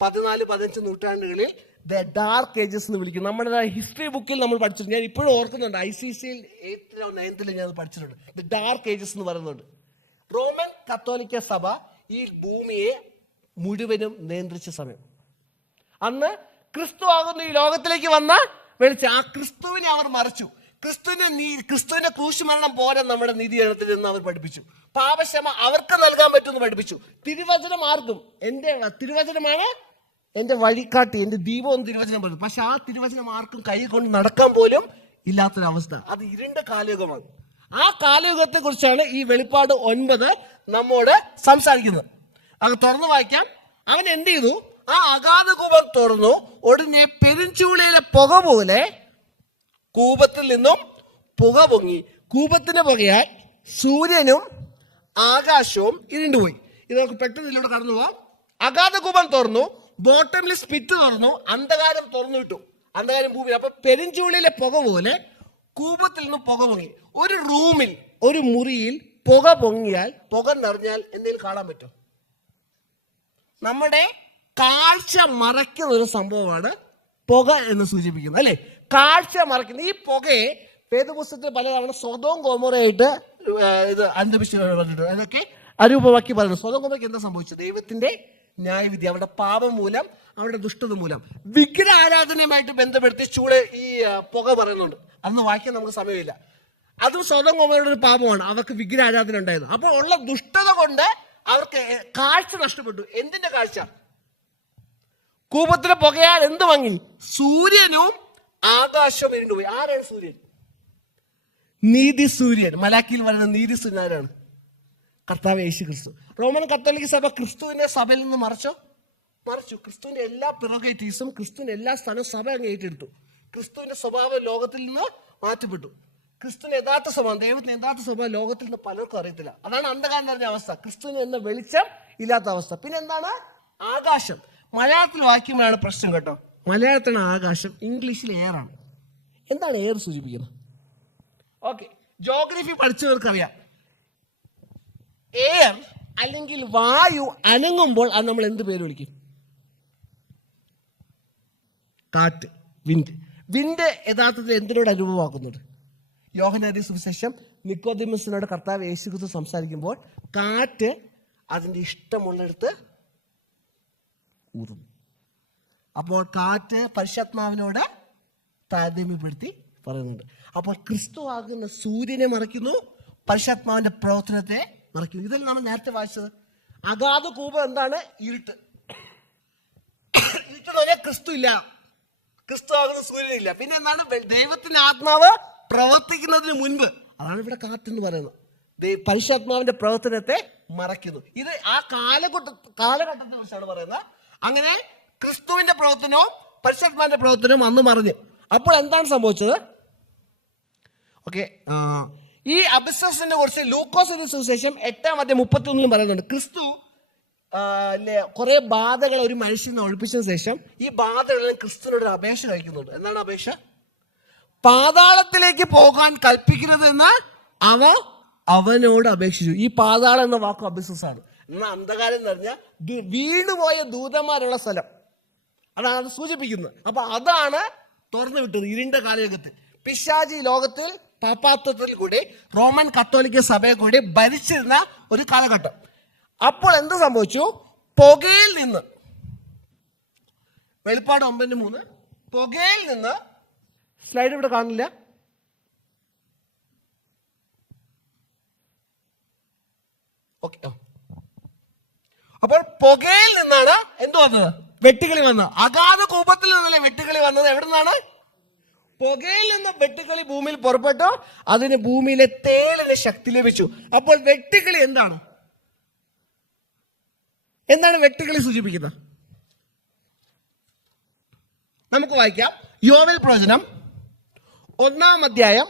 14-15 നൂറ്റാണ്ടുകളിൽ ദ ഡാർക്ക് ഏജസ് എന്ന് വിളിക്കും. നമ്മുടെ ഹിസ്റ്ററി ബുക്കിൽ നമ്മൾ പഠിച്ചിട്ടുണ്ട്. ഞാൻ ഇപ്പോഴും ഓർക്കുന്നുണ്ട്, ICSE 8th or 9th ഞാൻ പഠിച്ചിട്ടുണ്ട്. ദ ഡാർക്ക് ഏജസ് എന്ന് പറയുന്നുണ്ട്. റോമൻ കത്തോലിക്ക സഭ ഈ ഭൂമിയെ മുഴുവനും നിയന്ത്രിച്ച സമയം. അന്ന് ക്രിസ്തു ആകുന്ന ഈ ലോകത്തിലേക്ക് വന്ന വെളിച്ചം. ആ ക്രിസ്തുവിനെ അവർ മറച്ചു. ക്രിസ്തുവിന്റെ ക്രൂശ് മരണം പോലെ നമ്മുടെ നീതീകരണത്തിൽ നിന്ന് അവർ പഠിപ്പിച്ചു. പാപക്ഷമ അവർക്ക് നൽകാൻ പറ്റുമെന്ന് പഠിപ്പിച്ചു. തിരുവചനം ആർക്കും, തിരുവചനമാണ് എന്റെ വഴികാട്ടി, എന്റെ ദീപം എന്ന് തിരുവചനം പറഞ്ഞു. പക്ഷെ ആ തിരുവചനം ആർക്കും കൈ കൊണ്ട് നടക്കാൻ പോലും ഇല്ലാത്തൊരവസ്ഥ. അത് ഇരുണ്ട കാലയുഗമാണ്. ആ കാലയുഗത്തെ കുറിച്ചാണ് ഈ വെളിപ്പാട് 9 നമ്മോട് സംസാരിക്കുന്നത്. അത് തുറന്നു വായിക്കാം. അവൻ എന്ത് ചെയ്തു? ആ അഗാധ കൂപം തുറന്നു. ഉടനെ പെരുഞ്ചൂളയിലെ പുക പോലെ കൂപത്തിൽ നിന്നും പുക പൊങ്ങി. കൂപത്തിന്റെ പുകയാൽ സൂര്യനും ആകാശവും ഇരുണ്ടുപോയി. ഇത് നമുക്ക് പെട്ടെന്ന് ഇതിലൂടെ കടന്നു പോവാം. അഗാധ കൂപം തുറന്നു, ബോട്ടംലെസ് പിറ്റ് തുറന്നു, അന്ധകാരം തുറന്നു വിട്ടു. അന്ധകാരം ഭൂമി. അപ്പൊ പെരുഞ്ചൂളിയിലെ പുക പോലെ കൂപത്തിൽ നിന്നും പുക പൊങ്ങി. ഒരു റൂമിൽ, ഒരു മുറിയിൽ പുക പൊങ്ങിയാൽ, പുക നിറഞ്ഞാൽ എന്തെങ്കിലും കാണാൻ പറ്റും? നമ്മുടെ കാഴ്ച മറയ്ക്കുന്ന ഒരു സംഭവമാണ് പുക എന്ന് സൂചിപ്പിക്കുന്നത്, അല്ലെ? കാഴ്ച മറയ്ക്കുന്ന ഈ പുകയെ വേദപുസ്തകത്തിൽ പലതവണ സ്വതവും ഗോമോറയായിട്ട് ഇത് അന്തരീക്ഷിച്ചിട്ടുണ്ട്. അതൊക്കെ അരൂപമാക്കി പറയുന്നത്. സ്വതം ഗോമോറയ്ക്ക് എന്താ സംഭവിച്ചത്? ദൈവത്തിന്റെ ന്യായവിധി, അവരുടെ പാപം മൂലം, അവരുടെ ദുഷ്ടത മൂലം. വിഗ്രഹ ആരാധനയുമായിട്ട് ബന്ധപ്പെടുത്തി ചൂട് ഈ പുക പറയുന്നുണ്ട്. അന്ന് വായിക്കാൻ നമുക്ക് സമയമില്ല. അതും സ്വതം ഗോമോറയുടെ ഒരു പാപമാണ്. അവർക്ക് വിഗ്രഹ ആരാധന ഉണ്ടായിരുന്നു. അപ്പോൾ ഉള്ള ദുഷ്ടത കൊണ്ട് അവർക്ക് കാഴ്ച നഷ്ടപ്പെട്ടു. എന്തിന്റെ കാഴ്ച? കൂപത്തിന് പുകയാൽ എന്ത് വാങ്ങി? സൂര്യനും ആകാശവും ഇരുണ്ടുപോയി. ആരാണ് സൂര്യൻ? നീതി സൂര്യൻ. മലാക്കിയിൽ പറയുന്ന നീതി സൂര്യൻ ആരാണ്? കർത്താവ് യേശു ക്രിസ്തു. റോമൻ കത്തോലിക്ക സഭ ക്രിസ്തുവിനെ സഭയിൽ നിന്ന് മറച്ചു. ക്രിസ്തുവിന്റെ എല്ലാ പ്രിറോഗേറ്റീവ്സും, ക്രിസ്തുവിന്റെ എല്ലാ സ്ഥാനവും സഭ അങ്ങ് ഏറ്റെടുത്തു. ക്രിസ്തുവിന്റെ സ്വഭാവം ലോകത്തിൽ നിന്ന് മാറ്റപ്പെട്ടു. ക്രിസ്തുവിന്റെ യഥാർത്ഥ സ്വഭാവം, ദൈവത്തിന്റെ യഥാർത്ഥ സ്വഭാവം ലോകത്തിൽ നിന്ന് പലർക്കും അറിയത്തില്ല. അതാണ് അന്ധകാരം നിറഞ്ഞ അവസ്ഥ, ക്രിസ്തുവിന് എന്ന വെളിച്ചം ഇല്ലാത്ത അവസ്ഥ. പിന്നെ എന്താണ് ആകാശം? മലയാളത്തിൽ വായിക്കുമ്പോഴാണ് പ്രശ്നം കേട്ടോ. മലയാളത്തിലാണ് ആകാശം, ഇംഗ്ലീഷിൽ എയർ ആണ്. എന്താണ് എയർ സൂചിപ്പിക്കുന്നത്? Okay, geography പഠിച്ചവർക്കറിയാം. എയർ അല്ലെങ്കിൽ വായു അനങ്ങുമ്പോൾ അത് നമ്മൾ എന്ത് പേര് വിളിക്കും? കാറ്റ്, വിൻഡ്. വിൻഡ് യഥാർത്ഥത്തിൽ എന്തിനോട് അനുഭവമാക്കുന്നുണ്ട്? യോഹന്നാന്റെ സുവിശേഷം നിക്കോദിമസിനോട് കർത്താവ് യേശുക്രിസ്തു സംസാരിക്കുമ്പോൾ കാറ്റ് അതിന്റെ ഇഷ്ടമുള്ളിടത്ത് ഊതും. അപ്പോൾ കാറ്റ് പരിശുദ്ധാത്മാവിനോട് താരതമ്യപ്പെടുത്തി പറയുന്നുണ്ട്. അപ്പോൾ ക്രിസ്തു ആകുന്ന സൂര്യനെ മറയ്ക്കുന്നു, പരിശുദ്ധാത്മാവിന്റെ പ്രവർത്തനത്തെ മറയ്ക്കുന്നു. ഇതെല്ലാം നമ്മൾ നേരത്തെ വായിച്ചത്. അഗാധ കൂപം എന്താണ്? ഇരുട്ട്. ഇരുട്ടെന്ന് പറഞ്ഞാൽ ക്രിസ്തു ഇല്ല, ക്രിസ്തു ആകുന്ന സൂര്യനില്ല. പിന്നെ എന്താണ്? ദൈവത്തിന്റെ ആത്മാവ് പ്രവർത്തിക്കുന്നതിന് മുൻപ്, അതാണ് ഇവിടെ കാറ്റെന്ന് പറയുന്നത്. പരിശുദ്ധാത്മാവിന്റെ പ്രവർത്തനത്തെ മറയ്ക്കുന്നു. ഇത് ആ കാലഘട്ടത്തെ കുറിച്ചാണ് പറയുന്നത്. അങ്ങനെ ക്രിസ്തുവിന്റെ പ്രവർത്തനവും പരിശുദ്ധാത്മാവിന്റെ പ്രവർത്തനവും അന്ന് മറഞ്ഞു. അപ്പോൾ എന്താണ് സംഭവിച്ചത്? ഓക്കെ, ഈ അബിസസിനെ കുറിച്ച് ലൂക്കോസിന്റെ സുവിശേഷം 8:31 പറയുന്നുണ്ട്. ക്രിസ്തു കുറെ ബാധകൾ ഒരു മനുഷ്യനെ ഒഴിപ്പിച്ചതിന് ശേഷം ഈ ബാധകളെല്ലാം ക്രിസ്തുവിനോട് ഒരു അപേക്ഷ കഴിക്കുന്നുണ്ട്. എന്താണ് അപേക്ഷ? പാതാളത്തിലേക്ക് പോകാൻ കൽപ്പിക്കരുതെന്ന് അവനോട് അപേക്ഷിച്ചു. ഈ പാതാളം എന്ന വാക്ക് അബിസസ് ആണ്. എന്നാൽ അന്ധകാരം എന്ന് പറഞ്ഞാൽ വീണുപോയ ദൂതന്മാരുള്ള സ്ഥലം, അതാണ് അത് സൂചിപ്പിക്കുന്നത്. അപ്പൊ അതാണ് തുറന്നു വിട്ടത് ഇരുണ്ട കാലഘട്ടത്തിൽ. പിശാചി ലോകത്തിൽ പാപ്പാത്വത്തിൽ കൂടി റോമൻ കത്തോലിക്ക സഭയെ കൂടി ഭരിച്ചിരുന്ന ഒരു കാലഘട്ടം. അപ്പോൾ എന്ത് സംഭവിച്ചു? പുകയിൽ നിന്ന്, വെളിപ്പാട് 9:3, പുകയിൽ നിന്ന്, സ്ലൈഡ് ഇവിടെ കാണില്ല, ഓക്കെ. അപ്പോൾ പുകയിൽ നിന്നാണ് എന്ത് വന്നത്? വെട്ടുകിളി വന്നത്. അഗാധ കൂപത്തിൽ നിന്നല്ലേ വെട്ടുകിളി വന്നത്? എവിടെ നിന്നാണ്? പുകയിൽ നിന്ന് വെട്ടുകിളി ഭൂമിയിൽ പുറപ്പെട്ടു. അതിന് ഭൂമിയിലെ തേളിന് ശക്തി ലഭിച്ചു. അപ്പോൾ വെട്ടുകിളി എന്താണ്? എന്താണ് വെട്ടുകിളി സൂചിപ്പിക്കുന്നത്? നമുക്ക് വായിക്കാം. യോവേൽ പ്രവചനം 1:4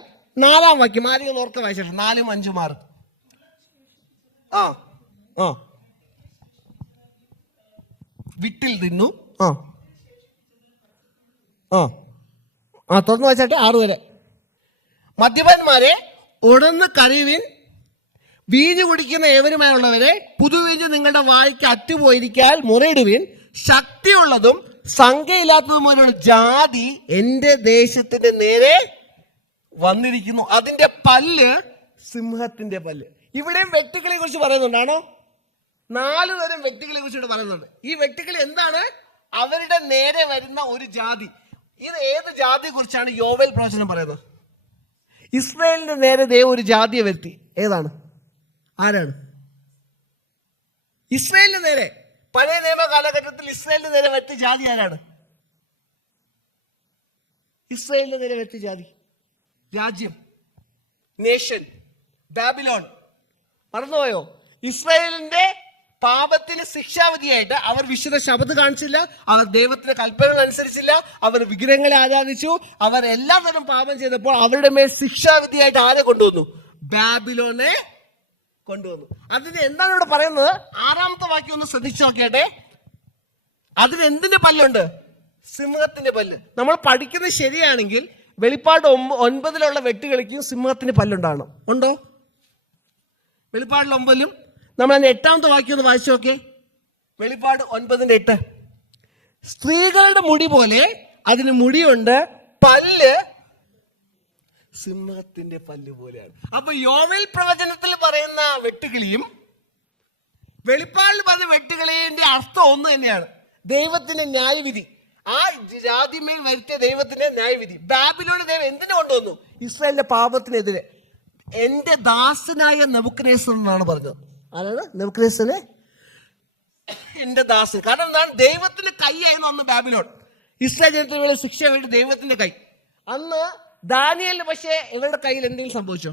ആരെയും ഓർക്ക വായിച്ചിട്ടുണ്ട്? 4, 5, 6. വിട്ടിൽ തിന്നു. തുറന്നു വായിച്ചാട്ടെ 6 വരെ. മദ്യപന്മാരെ ഉണർന്ന് കരയുവിൻ, വീഞ്ഞു കുടിക്കുന്ന ഏവരുമായുള്ളവരെ പുതുവീഞ്ഞ് നിങ്ങളുടെ വായ്ക്ക് അറ്റുപോയിരിക്കാൻ മുറയിടുവിൻ. ശക്തിയുള്ളതും സംഖ്യയില്ലാത്തതുമായ ജാതി എന്റെ ദേശത്തിന്റെ നേരെ വന്നിരിക്കുന്നു, അതിന്റെ പല്ല് സിംഹത്തിന്റെ പല്ല്. ഇവിടെയും വെട്ടുകളെ കുറിച്ച് പറയുന്നുണ്ടാണോ? 4 തരം വെട്ടുകളെ കുറിച്ചിട്ട് പറയുന്നുണ്ട്. ഈ വെട്ടുകളി എന്താണ്? അവരുടെ നേരെ വരുന്ന ഒരു ജാതി. ഇത് ഏത് ജാതിയെ കുറിച്ചാണ് യോവേൽ പ്രവചനം പറയുന്നത്? ഇസ്രായേലിന്റെ നേരെ ദൈവം ഒരു ജാതിയെ വരുത്തി. ഏതാണ്? ആരാണ്? ഇസ്രായേലിന്റെ നേരെ. പഴയ നിയമ കാലഘട്ടത്തിൽ ഇസ്രായേലിന്റെ നേരെ വരുത്തിയ ജാതി ആരാണ്? ഇസ്രായേലിന്റെ നേരെ വരുത്തിയ ജാതി, രാജ്യം, നേഷൻ, ബാബിലോൺ. മറന്നുപോയോ? ഇസ്രായേലിന്റെ പാപത്തിന് ശിക്ഷാവിധിയായിട്ട് അവർ വിശുദ്ധ ശബത്ത് കാണിച്ചില്ല, അവർ ദൈവത്തിന്റെ കൽപ്പനകൾ അനുസരിച്ചില്ല, അവർ വിഗ്രഹങ്ങളെ ആരാധിച്ചു, അവർ എല്ലാവരും പാപം ചെയ്തപ്പോൾ അവരുടെ മേൽ ശിക്ഷാവിധിയായിട്ട് ആരെ കൊണ്ടുവന്നു? ബാബിലോനെ കൊണ്ടുവന്നു. അതിന് എന്താണ് ഇവിടെ പറയുന്നത്? 6ാമത്തെ വാക്യം ഒന്ന് ശ്രദ്ധിച്ചു നോക്കിയാട്ടെ. അതിന് എന്തിന്റെ പല്ലുണ്ട്? സിംഹത്തിന്റെ പല്ല്. നമ്മൾ പഠിക്കുന്നത് ശരിയാണെങ്കിൽ വെളിപ്പാട് 9 വെട്ടുകളിക്കും സിംഹത്തിന് പല്ലുണ്ടാണ്. ഉണ്ടോ? വെളിപ്പാടിൽ 9 നമ്മൾ അതിന്റെ 8ാമത്തെ വാക്യം ഒന്ന് വായിച്ചു നോക്കേ. വെളിപ്പാട് 9:8. സ്ത്രീകളുടെ മുടി പോലെ അതിന് മുടിയുണ്ട്, പല്ല് സിംഹത്തിന്റെ പല്ല് പോലെയാണ്. അപ്പൊ യോവേൽ പ്രവചനത്തിൽ പറയുന്ന വെട്ടുകിളിയും വെളിപ്പാടിൽ പറഞ്ഞ വെട്ടുകിളിന്റെ അർത്ഥം ഒന്ന് തന്നെയാണ്. ദൈവത്തിന്റെ ന്യായവിധി, ആ ജാതിമേൽ വരുത്തിയ ദൈവത്തിന്റെ ന്യായവിധി. ബാബിലോണ് ദൈവം എന്തിനു കൊണ്ടുവന്നു? ഇസ്രായേലിന്റെ പാപത്തിനെതിരെ. എന്റെ ദാസനായ നെബൂഖദ്നേസർ എന്നാണ് പറഞ്ഞത്. ആരാണ് നെബൂഖദ്നേസർ? എന്റെ ദാസൻ. കാരണം എന്താണ്? ദൈവത്തിന്റെ കൈയായിരുന്നു അന്ന് ബാബിലോൺ. ഇസ്രായേൽ ജനത്തിന് വേണ്ടി ശിക്ഷ വേണ്ടി ദൈവത്തിന്റെ കൈ. അന്ന് ദാനിയേലിന് പക്ഷേ ഇവരുടെ കയ്യിൽ എന്തെങ്കിലും സംഭവിച്ചോ?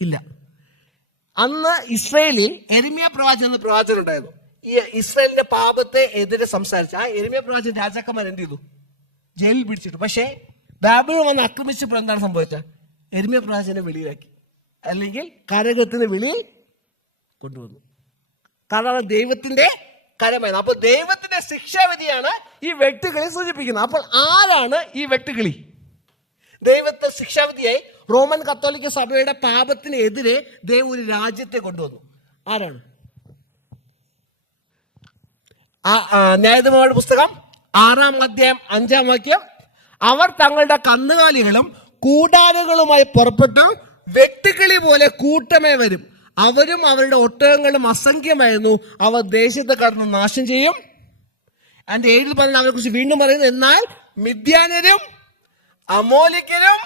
ഇല്ല. അന്ന് ഇസ്രായേലിൽ യെരമ്യാ പ്രവാചകൻ എന്ന പ്രവാചകൻ ഉണ്ടായിരുന്നു. ഈ ഇസ്രായേലിന്റെ പാപത്തെ എതിരെ സംസാരിച്ച ആ യെരമ്യാ പ്രവാചകൻ രാജാക്കന്മാർ എന്ത് ചെയ്തു? ജയിലിൽ പിടിച്ചിട്ടു. പക്ഷേ ബാബിലോൺ വന്ന് ആക്രമിച്ചപ്പോൾ എന്താണ് സംഭവിച്ചത്? യെരമ്യാ പ്രവാചകനെ വെളിയിലാക്കി, അല്ലെങ്കിൽ കാരാഗൃഹത്തിന് വെളിയിൽ കൊണ്ടുവന്നു. കാരണം ദൈവത്തിന്റെ കരമായിരുന്നു. അപ്പൊ ദൈവത്തിന്റെ ശിക്ഷാവിധിയാണ് ഈ വെട്ടുകിളി സൂചിപ്പിക്കുന്നത്. അപ്പോൾ ആരാണ് ഈ വെട്ടുകിളി? ദൈവത്തെ ശിക്ഷാവിധിയായി റോമൻ കത്തോലിക്ക സഭയുടെ പാപത്തിനെതിരെ ദൈവം ഒരു രാജ്യത്തെ കൊണ്ടുവന്നു. ആരാണ്? ന്യായാധിപന്മാരുടെ പുസ്തകം 6-ാം അധ്യായം 5-ാം വാക്യം, അവർ തങ്ങളുടെ കന്നുകാലികളും കൂടാരങ്ങളുമായി പുറപ്പെട്ടു വെട്ടുകിളി പോലെ കൂട്ടമേ വരും, അവരും അവരുടെ ഒട്ടകങ്ങളും അസംഖ്യമായിരുന്നു, അവർ ദേശത്തെ കടന്ന് നാശം ചെയ്യും. അതിന്റെ 7 പറഞ്ഞ അവരെ കുറിച്ച് വീണ്ടും പറയുന്നു, എന്നാൽ മിദ്യാന്യരും അമോലിക്കരും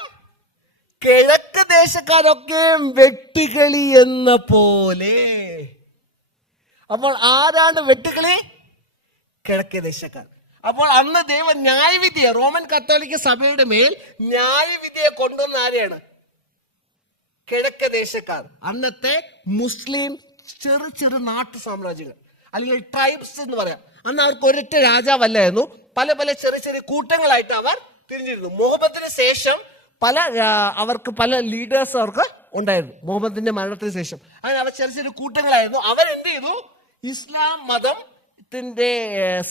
കിഴക്ക് ദേശക്കാരൊക്കെ വെട്ടുകിളി എന്ന പോലെ. അപ്പോൾ ആരാണ് വെട്ടുകിളി? കിഴക്കേ ദേശക്കാർ. അപ്പോൾ അന്ന് ദൈവം ന്യായവിധിയെ, റോമൻ കത്തോലിക്ക സഭയുടെ മേൽ ന്യായവിധിയെ കൊണ്ടുവന്ന ആരെയാണ്? കിഴക്കേ ദേശക്കാർ. അന്നത്തെ മുസ്ലിം ചെറു ചെറു നാട്ടു സാമ്രാജ്യങ്ങൾ, അല്ലെങ്കിൽ ട്രൈബ്സ് എന്ന് പറയാം. അന്ന് അവർക്ക് ഒരൊറ്റ രാജാവല്ലായിരുന്നു, പല പല ചെറിയ ചെറിയ കൂട്ടങ്ങളായിട്ട് അവർ തിരിഞ്ഞിരുന്നു. മുഹമ്മദിന് ശേഷം അവർക്ക് പല ലീഡേഴ്സ് അവർക്ക് ഉണ്ടായിരുന്നു. മുഹമ്മദിന്റെ മരണത്തിന് ശേഷം അങ്ങനെ അവർ ചെറിയ ചെറിയ കൂട്ടങ്ങളായിരുന്നു. അവരെന്ത് ചെയ്തു? ഇസ്ലാം മതത്തിന്റെ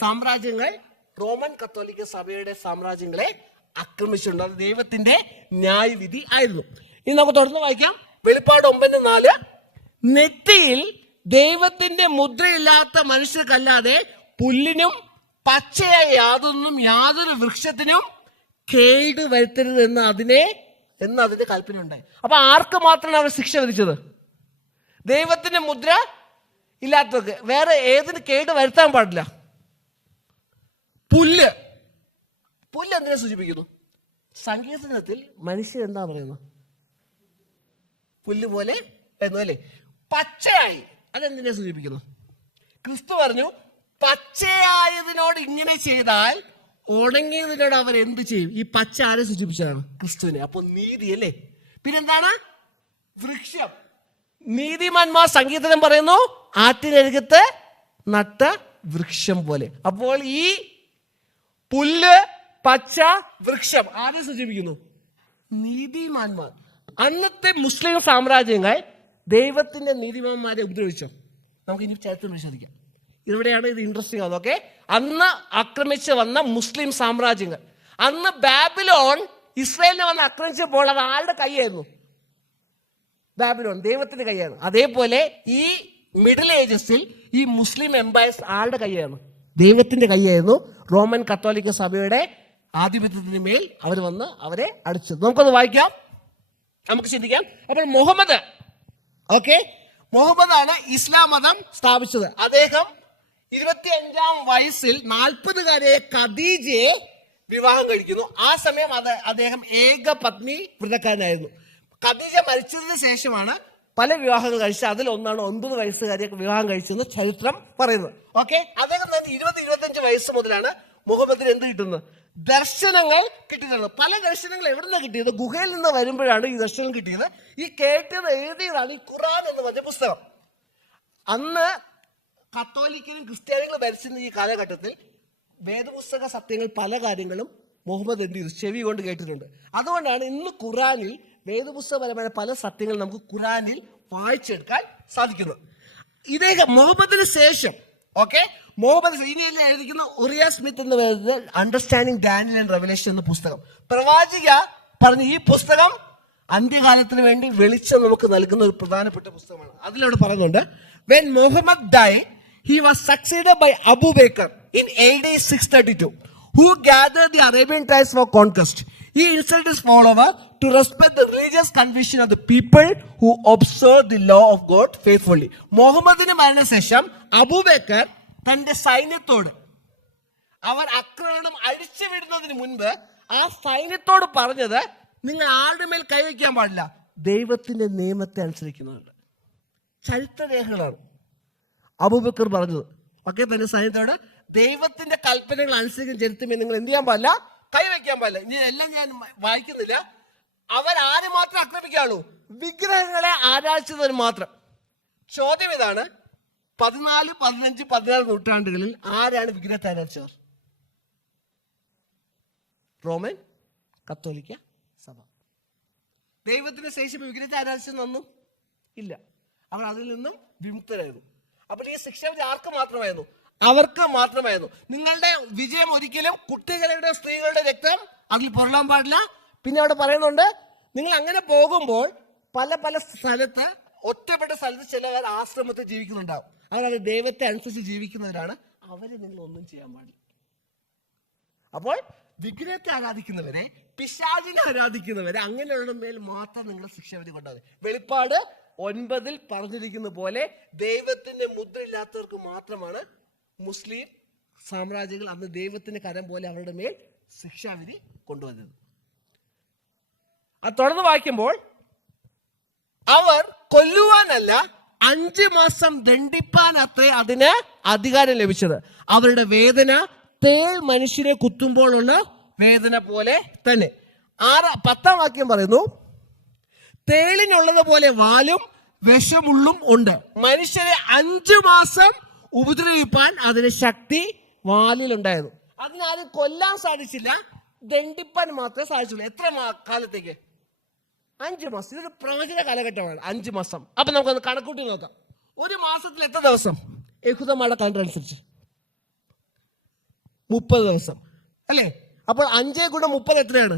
സാമ്രാജ്യങ്ങൾ, റോമൻ കത്തോലിക്ക സഭയുടെ സാമ്രാജ്യങ്ങളെ ആക്രമിച്ചിട്ടുണ്ട്. അത് ദൈവത്തിന്റെ ന്യായവിധി ആയിരുന്നു. ഇനി നമുക്ക് തുടർന്ന് വായിക്കാം. വെളിപ്പാട് 9:4, നെറ്റിയിൽ ദൈവത്തിന്റെ മുദ്രയില്ലാത്ത മനുഷ്യർക്കല്ലാതെ പുല്ലിനും പച്ചയായ യാതൊരു വൃക്ഷത്തിനും കേട് വരുത്തരുത് എന്ന് അതിന്റെ കൽപ്പന ഉണ്ടായി. അപ്പൊ ആർക്ക് മാത്രമാണ് അവർ ശിക്ഷ വിധിച്ചത്? ദൈവത്തിന്റെ മുദ്ര ഇല്ലാത്തവർക്ക്. വേറെ ഏതിന് കേട് വരുത്താൻ പാടില്ല? പുല്ല് എന്തിനെ സൂചിപ്പിക്കുന്നു? സങ്കീർത്തനത്തിൽ മനുഷ്യൻ എന്താ പറയുന്നത്? പുല്ല് പോലെ എന്ന് അല്ലേ? പച്ചയായി, അതെന്തിനെ സൂചിപ്പിക്കുന്നു? ക്രിസ്തു പറഞ്ഞു, പച്ചയായതിനോട് ഇങ്ങനെ ചെയ്താൽ ഉണങ്ങിയതിനോട് അവർ എന്ത് ചെയ്യും? ഈ പച്ച ആരെ സൂചിപ്പിച്ചതാണ്? ക്രിസ്തുവിനെ. അപ്പൊ നീതി അല്ലേ? പിന്നെന്താണ്? വൃക്ഷം. നീതിമാന്മാർ സങ്കീർത്തനം പറയുന്നു, ആറ്റിനരികത്ത് നട്ട വൃക്ഷം പോലെ. അപ്പോൾ ഈ പുല്ല്, പച്ച, വൃക്ഷം ആരെ സൂചിപ്പിക്കുന്നു? നീതിമാന്മാർ. അന്നത്തെ മുസ്ലിം സാമ്രാജ്യങ്ങൾ ദൈവത്തിന്റെ നീതിമാന്മാരെ ഉപദ്രവിച്ചോ? നമുക്ക് ഇനി ചരിത്രം പരിശോധിക്കാം. ഇവിടെയാണ് ഇത് ഇൻട്രസ്റ്റിംഗ് ആവുന്നത്. ഓക്കെ, അന്ന് ആക്രമിച്ച് വന്ന മുസ്ലിം സാമ്രാജ്യങ്ങൾ, അന്ന് ബാബിലോൺ ഇസ്രായേലിനെ വന്ന് ആക്രമിച്ചപ്പോൾ അത് ആരുടെ കൈയായിരുന്നു? ബാബിലോൺ ദൈവത്തിന്റെ കൈയാണ്. അതേപോലെ ഈ മിഡിൽ ഏജസിൽ ഈ മുസ്ലിം എംപയർസ് ആരുടെ കൈയാണ്? ദൈവത്തിന്റെ കൈയായിരുന്നു. റോമൻ കത്തോലിക്ക സഭയുടെ ആധിപത്യത്തിന് മേൽ അവർ വന്ന് അവരെ അടിച്ചത്. നമുക്കത് വായിക്കാം, നമുക്ക് ചിന്തിക്കാം. അപ്പോൾ മുഹമ്മദ് ആണ് ഇസ്ലാം മതം സ്ഥാപിച്ചത്. അദ്ദേഹം 25-ാം വയസ്സിൽ 40-കാരിയെ ഖദീജയെ വിവാഹം കഴിക്കുന്നു. ആ സമയം അദ്ദേഹം ഏക പത്നി വ്രതക്കാരനായിരുന്നു. ഖദീജ മരിച്ചതിന് ശേഷമാണ് പല വിവാഹങ്ങൾ കഴിച്ചത്. അതിൽ ഒന്നാണ് 9 വയസ്സുകാരിയെ വിവാഹം കഴിച്ചെന്ന് ചരിത്രം പറയുന്നത്. അദ്ദേഹം 20-25 വയസ്സ് മുതലാണ് മുഹമ്മദിന് എന്ത് കിട്ടുന്നത്? ദർശനങ്ങൾ കിട്ടിയത്. പല ദർശനങ്ങൾ എവിടെ നിന്നാണ് കിട്ടിയത്? ഗുഹയിൽ നിന്ന് വരുമ്പോഴാണ് ഈ ദർശനം കിട്ടിയത്. ഈ കേട്ടത് എഴുതിയതാണ് ഈ ഖുർആൻ എന്ന് പറഞ്ഞ പുസ്തകം. അന്ന് കത്തോലിക്കലും ക്രിസ്ത്യാനികളും ഭരിച്ചിരുന്ന ഈ കാലഘട്ടത്തിൽ വേദപുസ്തക സത്യങ്ങൾ പല കാര്യങ്ങളും മുഹമ്മദ് എന്ത് ചെയ്തു? ചെവി കൊണ്ട് കേട്ടിട്ടുണ്ട്. അതുകൊണ്ടാണ് ഇന്ന് ഖുറാനിൽ വേദപുസ്തകപരമായ പല സത്യങ്ങൾ നമുക്ക് ഖുറാനിൽ വായിച്ചെടുക്കാൻ സാധിക്കുന്നത്. ഇദ്ദേഹം മുഹമ്മദിന് ശേഷം മുഹമ്മദ് ഇനിയല്ല എഴുതിക്കുന്ന ഉറിയ സ്മിത്ത് എന്ന് പറയുന്നത് അണ്ടർസ്റ്റാൻഡിങ് ഡാനിയൽ ആൻഡ് റെവലേഷൻ എന്ന പുസ്തകം. പ്രവാചക പറഞ്ഞ ഈ പുസ്തകം അന്ത്യകാലത്തിന് വേണ്ടി വെളിച്ചം നമുക്ക് നൽകുന്ന ഒരു പ്രധാനപ്പെട്ട പുസ്തകമാണ്. അതിലൂടെ പറയുന്നുണ്ട്, when Muhammad died, he was succeeded by Abu Bakr in AD 632, who gathered the Arabian tribes for conquest. He instructed his followers to respect the religious conviction of the people who observe the law of God faithfully. മുഹമ്മദിന് മരണശേഷം അബൂബക്കർ തന്റെ സൈന്യത്തോട്, അവർ ആക്രമണം അഴിച്ചു വിടുന്നതിന് മുൻപ് ആ സൈന്യത്തോട് പറഞ്ഞത്, നിങ്ങൾ ആരുടെ മേൽ കൈവയ്ക്കാൻ പാടില്ല, ദൈവത്തിന്റെ നിയമത്തെ അനുസരിക്കുന്നുണ്ട്. ചരിത്രരേഖകളാണ് അബൂബക്കർ പറഞ്ഞത്. തന്റെ സൈന്യത്തോട് ദൈവത്തിന്റെ കൽപ്പനകൾ അനുസരിക്കുന്ന ചരിത്രമേ നിങ്ങൾ എന്ത് ചെയ്യാൻ പാടില്ല? കൈവയ്ക്കാൻ പാടില്ല. ഇനി എല്ലാം ഞാൻ വായിക്കുന്നില്ല. അവരാരെ മാത്രം ആക്രമിക്കാനുള്ളൂ? വിഗ്രഹങ്ങളെ ആരാധിച്ചവർ മാത്രം. ചോദ്യം ഇതാണ്, 14, 15, 16 നൂറ്റാണ്ടുകളിൽ ആരാണ് വിഗ്രഹത്തെ ആരാധിച്ചവർ? റോമൻ കത്തോലിക്ക സഭ. ദൈവത്തിന്റെ ശേഷം വിഗ്രഹത്തെ ആരാധിച്ചെന്നൊന്നും ഇല്ല. അവർ അതിൽ നിന്നും വിമുക്തരായിരുന്നു. അപ്പോൾ ഈ ശിക്ഷാവിധി ആർക്ക് മാത്രമായിരുന്നു? അവർക്ക് മാത്രമായിരുന്നു. നിങ്ങളുടെ വിജയം ഒരിക്കലും കുട്ടികളുടെ സ്ത്രീകളുടെ രക്തം അതിൽ പൊരളാൻ പാടില്ല. പിന്നെ അവിടെ പറയുന്നുണ്ട്, നിങ്ങൾ അങ്ങനെ പോകുമ്പോൾ പല പല സ്ഥലത്ത്, ഒറ്റപ്പെട്ട സ്ഥലത്ത് ചിലവർ ആശ്രമത്തിൽ ജീവിക്കുന്നുണ്ടാവും. അവരത് ദൈവത്തെ അനുസരിച്ച് ജീവിക്കുന്നവരാണ്. അവരെ നിങ്ങൾ ഒന്നും ചെയ്യാൻ പാടില്ല. അപ്പോൾ വിഗ്രഹത്തെ ആരാധിക്കുന്നവരെ, പിശാചിനെ ആരാധിക്കുന്നവരെ, അങ്ങനെയുള്ള മേൽ മാത്രം നിങ്ങൾ ശിക്ഷാവിധി കൊണ്ടാകും. വെളിപ്പാട് 9 പറഞ്ഞിരിക്കുന്ന പോലെ ദൈവത്തിന്റെ മുദ്രയില്ലാത്തവർക്ക് മാത്രമാണ് മുസ്ലിം സാമ്രാജ്യങ്ങൾ അന്ന് ദൈവത്തിന്റെ കരം പോലെ അവരുടെ മേൽ ശിക്ഷാവിധി കൊണ്ടുവന്നത്. അത് തുടർന്ന് വായിക്കുമ്പോൾ, അവർ കൊല്ലുവാനല്ല 5 മാസം ദണ്ഡിപ്പാനത്രേ അതിന് അധികാരം ലഭിച്ചത്. അവരുടെ വേദന തേൾ മനുഷ്യനെ കുത്തുമ്പോഴുള്ള വേദന പോലെ തന്നെ. 10-ാം വാക്യം പറയുന്നു, തേളിനുള്ളത് പോലെ വാലും വിഷമുള്ളും ഉണ്ട്. മനുഷ്യരെ 5 മാസം ഉപദ്രവിപ്പാൻ അതിന് ശക്തി വാലിലുണ്ടായിരുന്നു. അതിനാരും കൊല്ലാൻ സാധിച്ചില്ല, ദണ്ഡിപ്പാൻ മാത്രമേ സാധിച്ചുള്ളൂ. എത്ര കാലത്തേക്ക്? 5 മാസം. ഇതൊരു പ്രവചന കാലഘട്ടമാണ് 5 മാസം. അപ്പൊ നമുക്കൊന്ന് കണക്കൂട്ടി നോക്കാം. ഒരു മാസത്തിൽ എത്ര ദിവസം? യഹൂദന്മാരുടെ കലണ്ടർ അനുസരിച്ച് 30 ദിവസം അല്ലേ? അപ്പോൾ 5 × 30 എത്രയാണ്?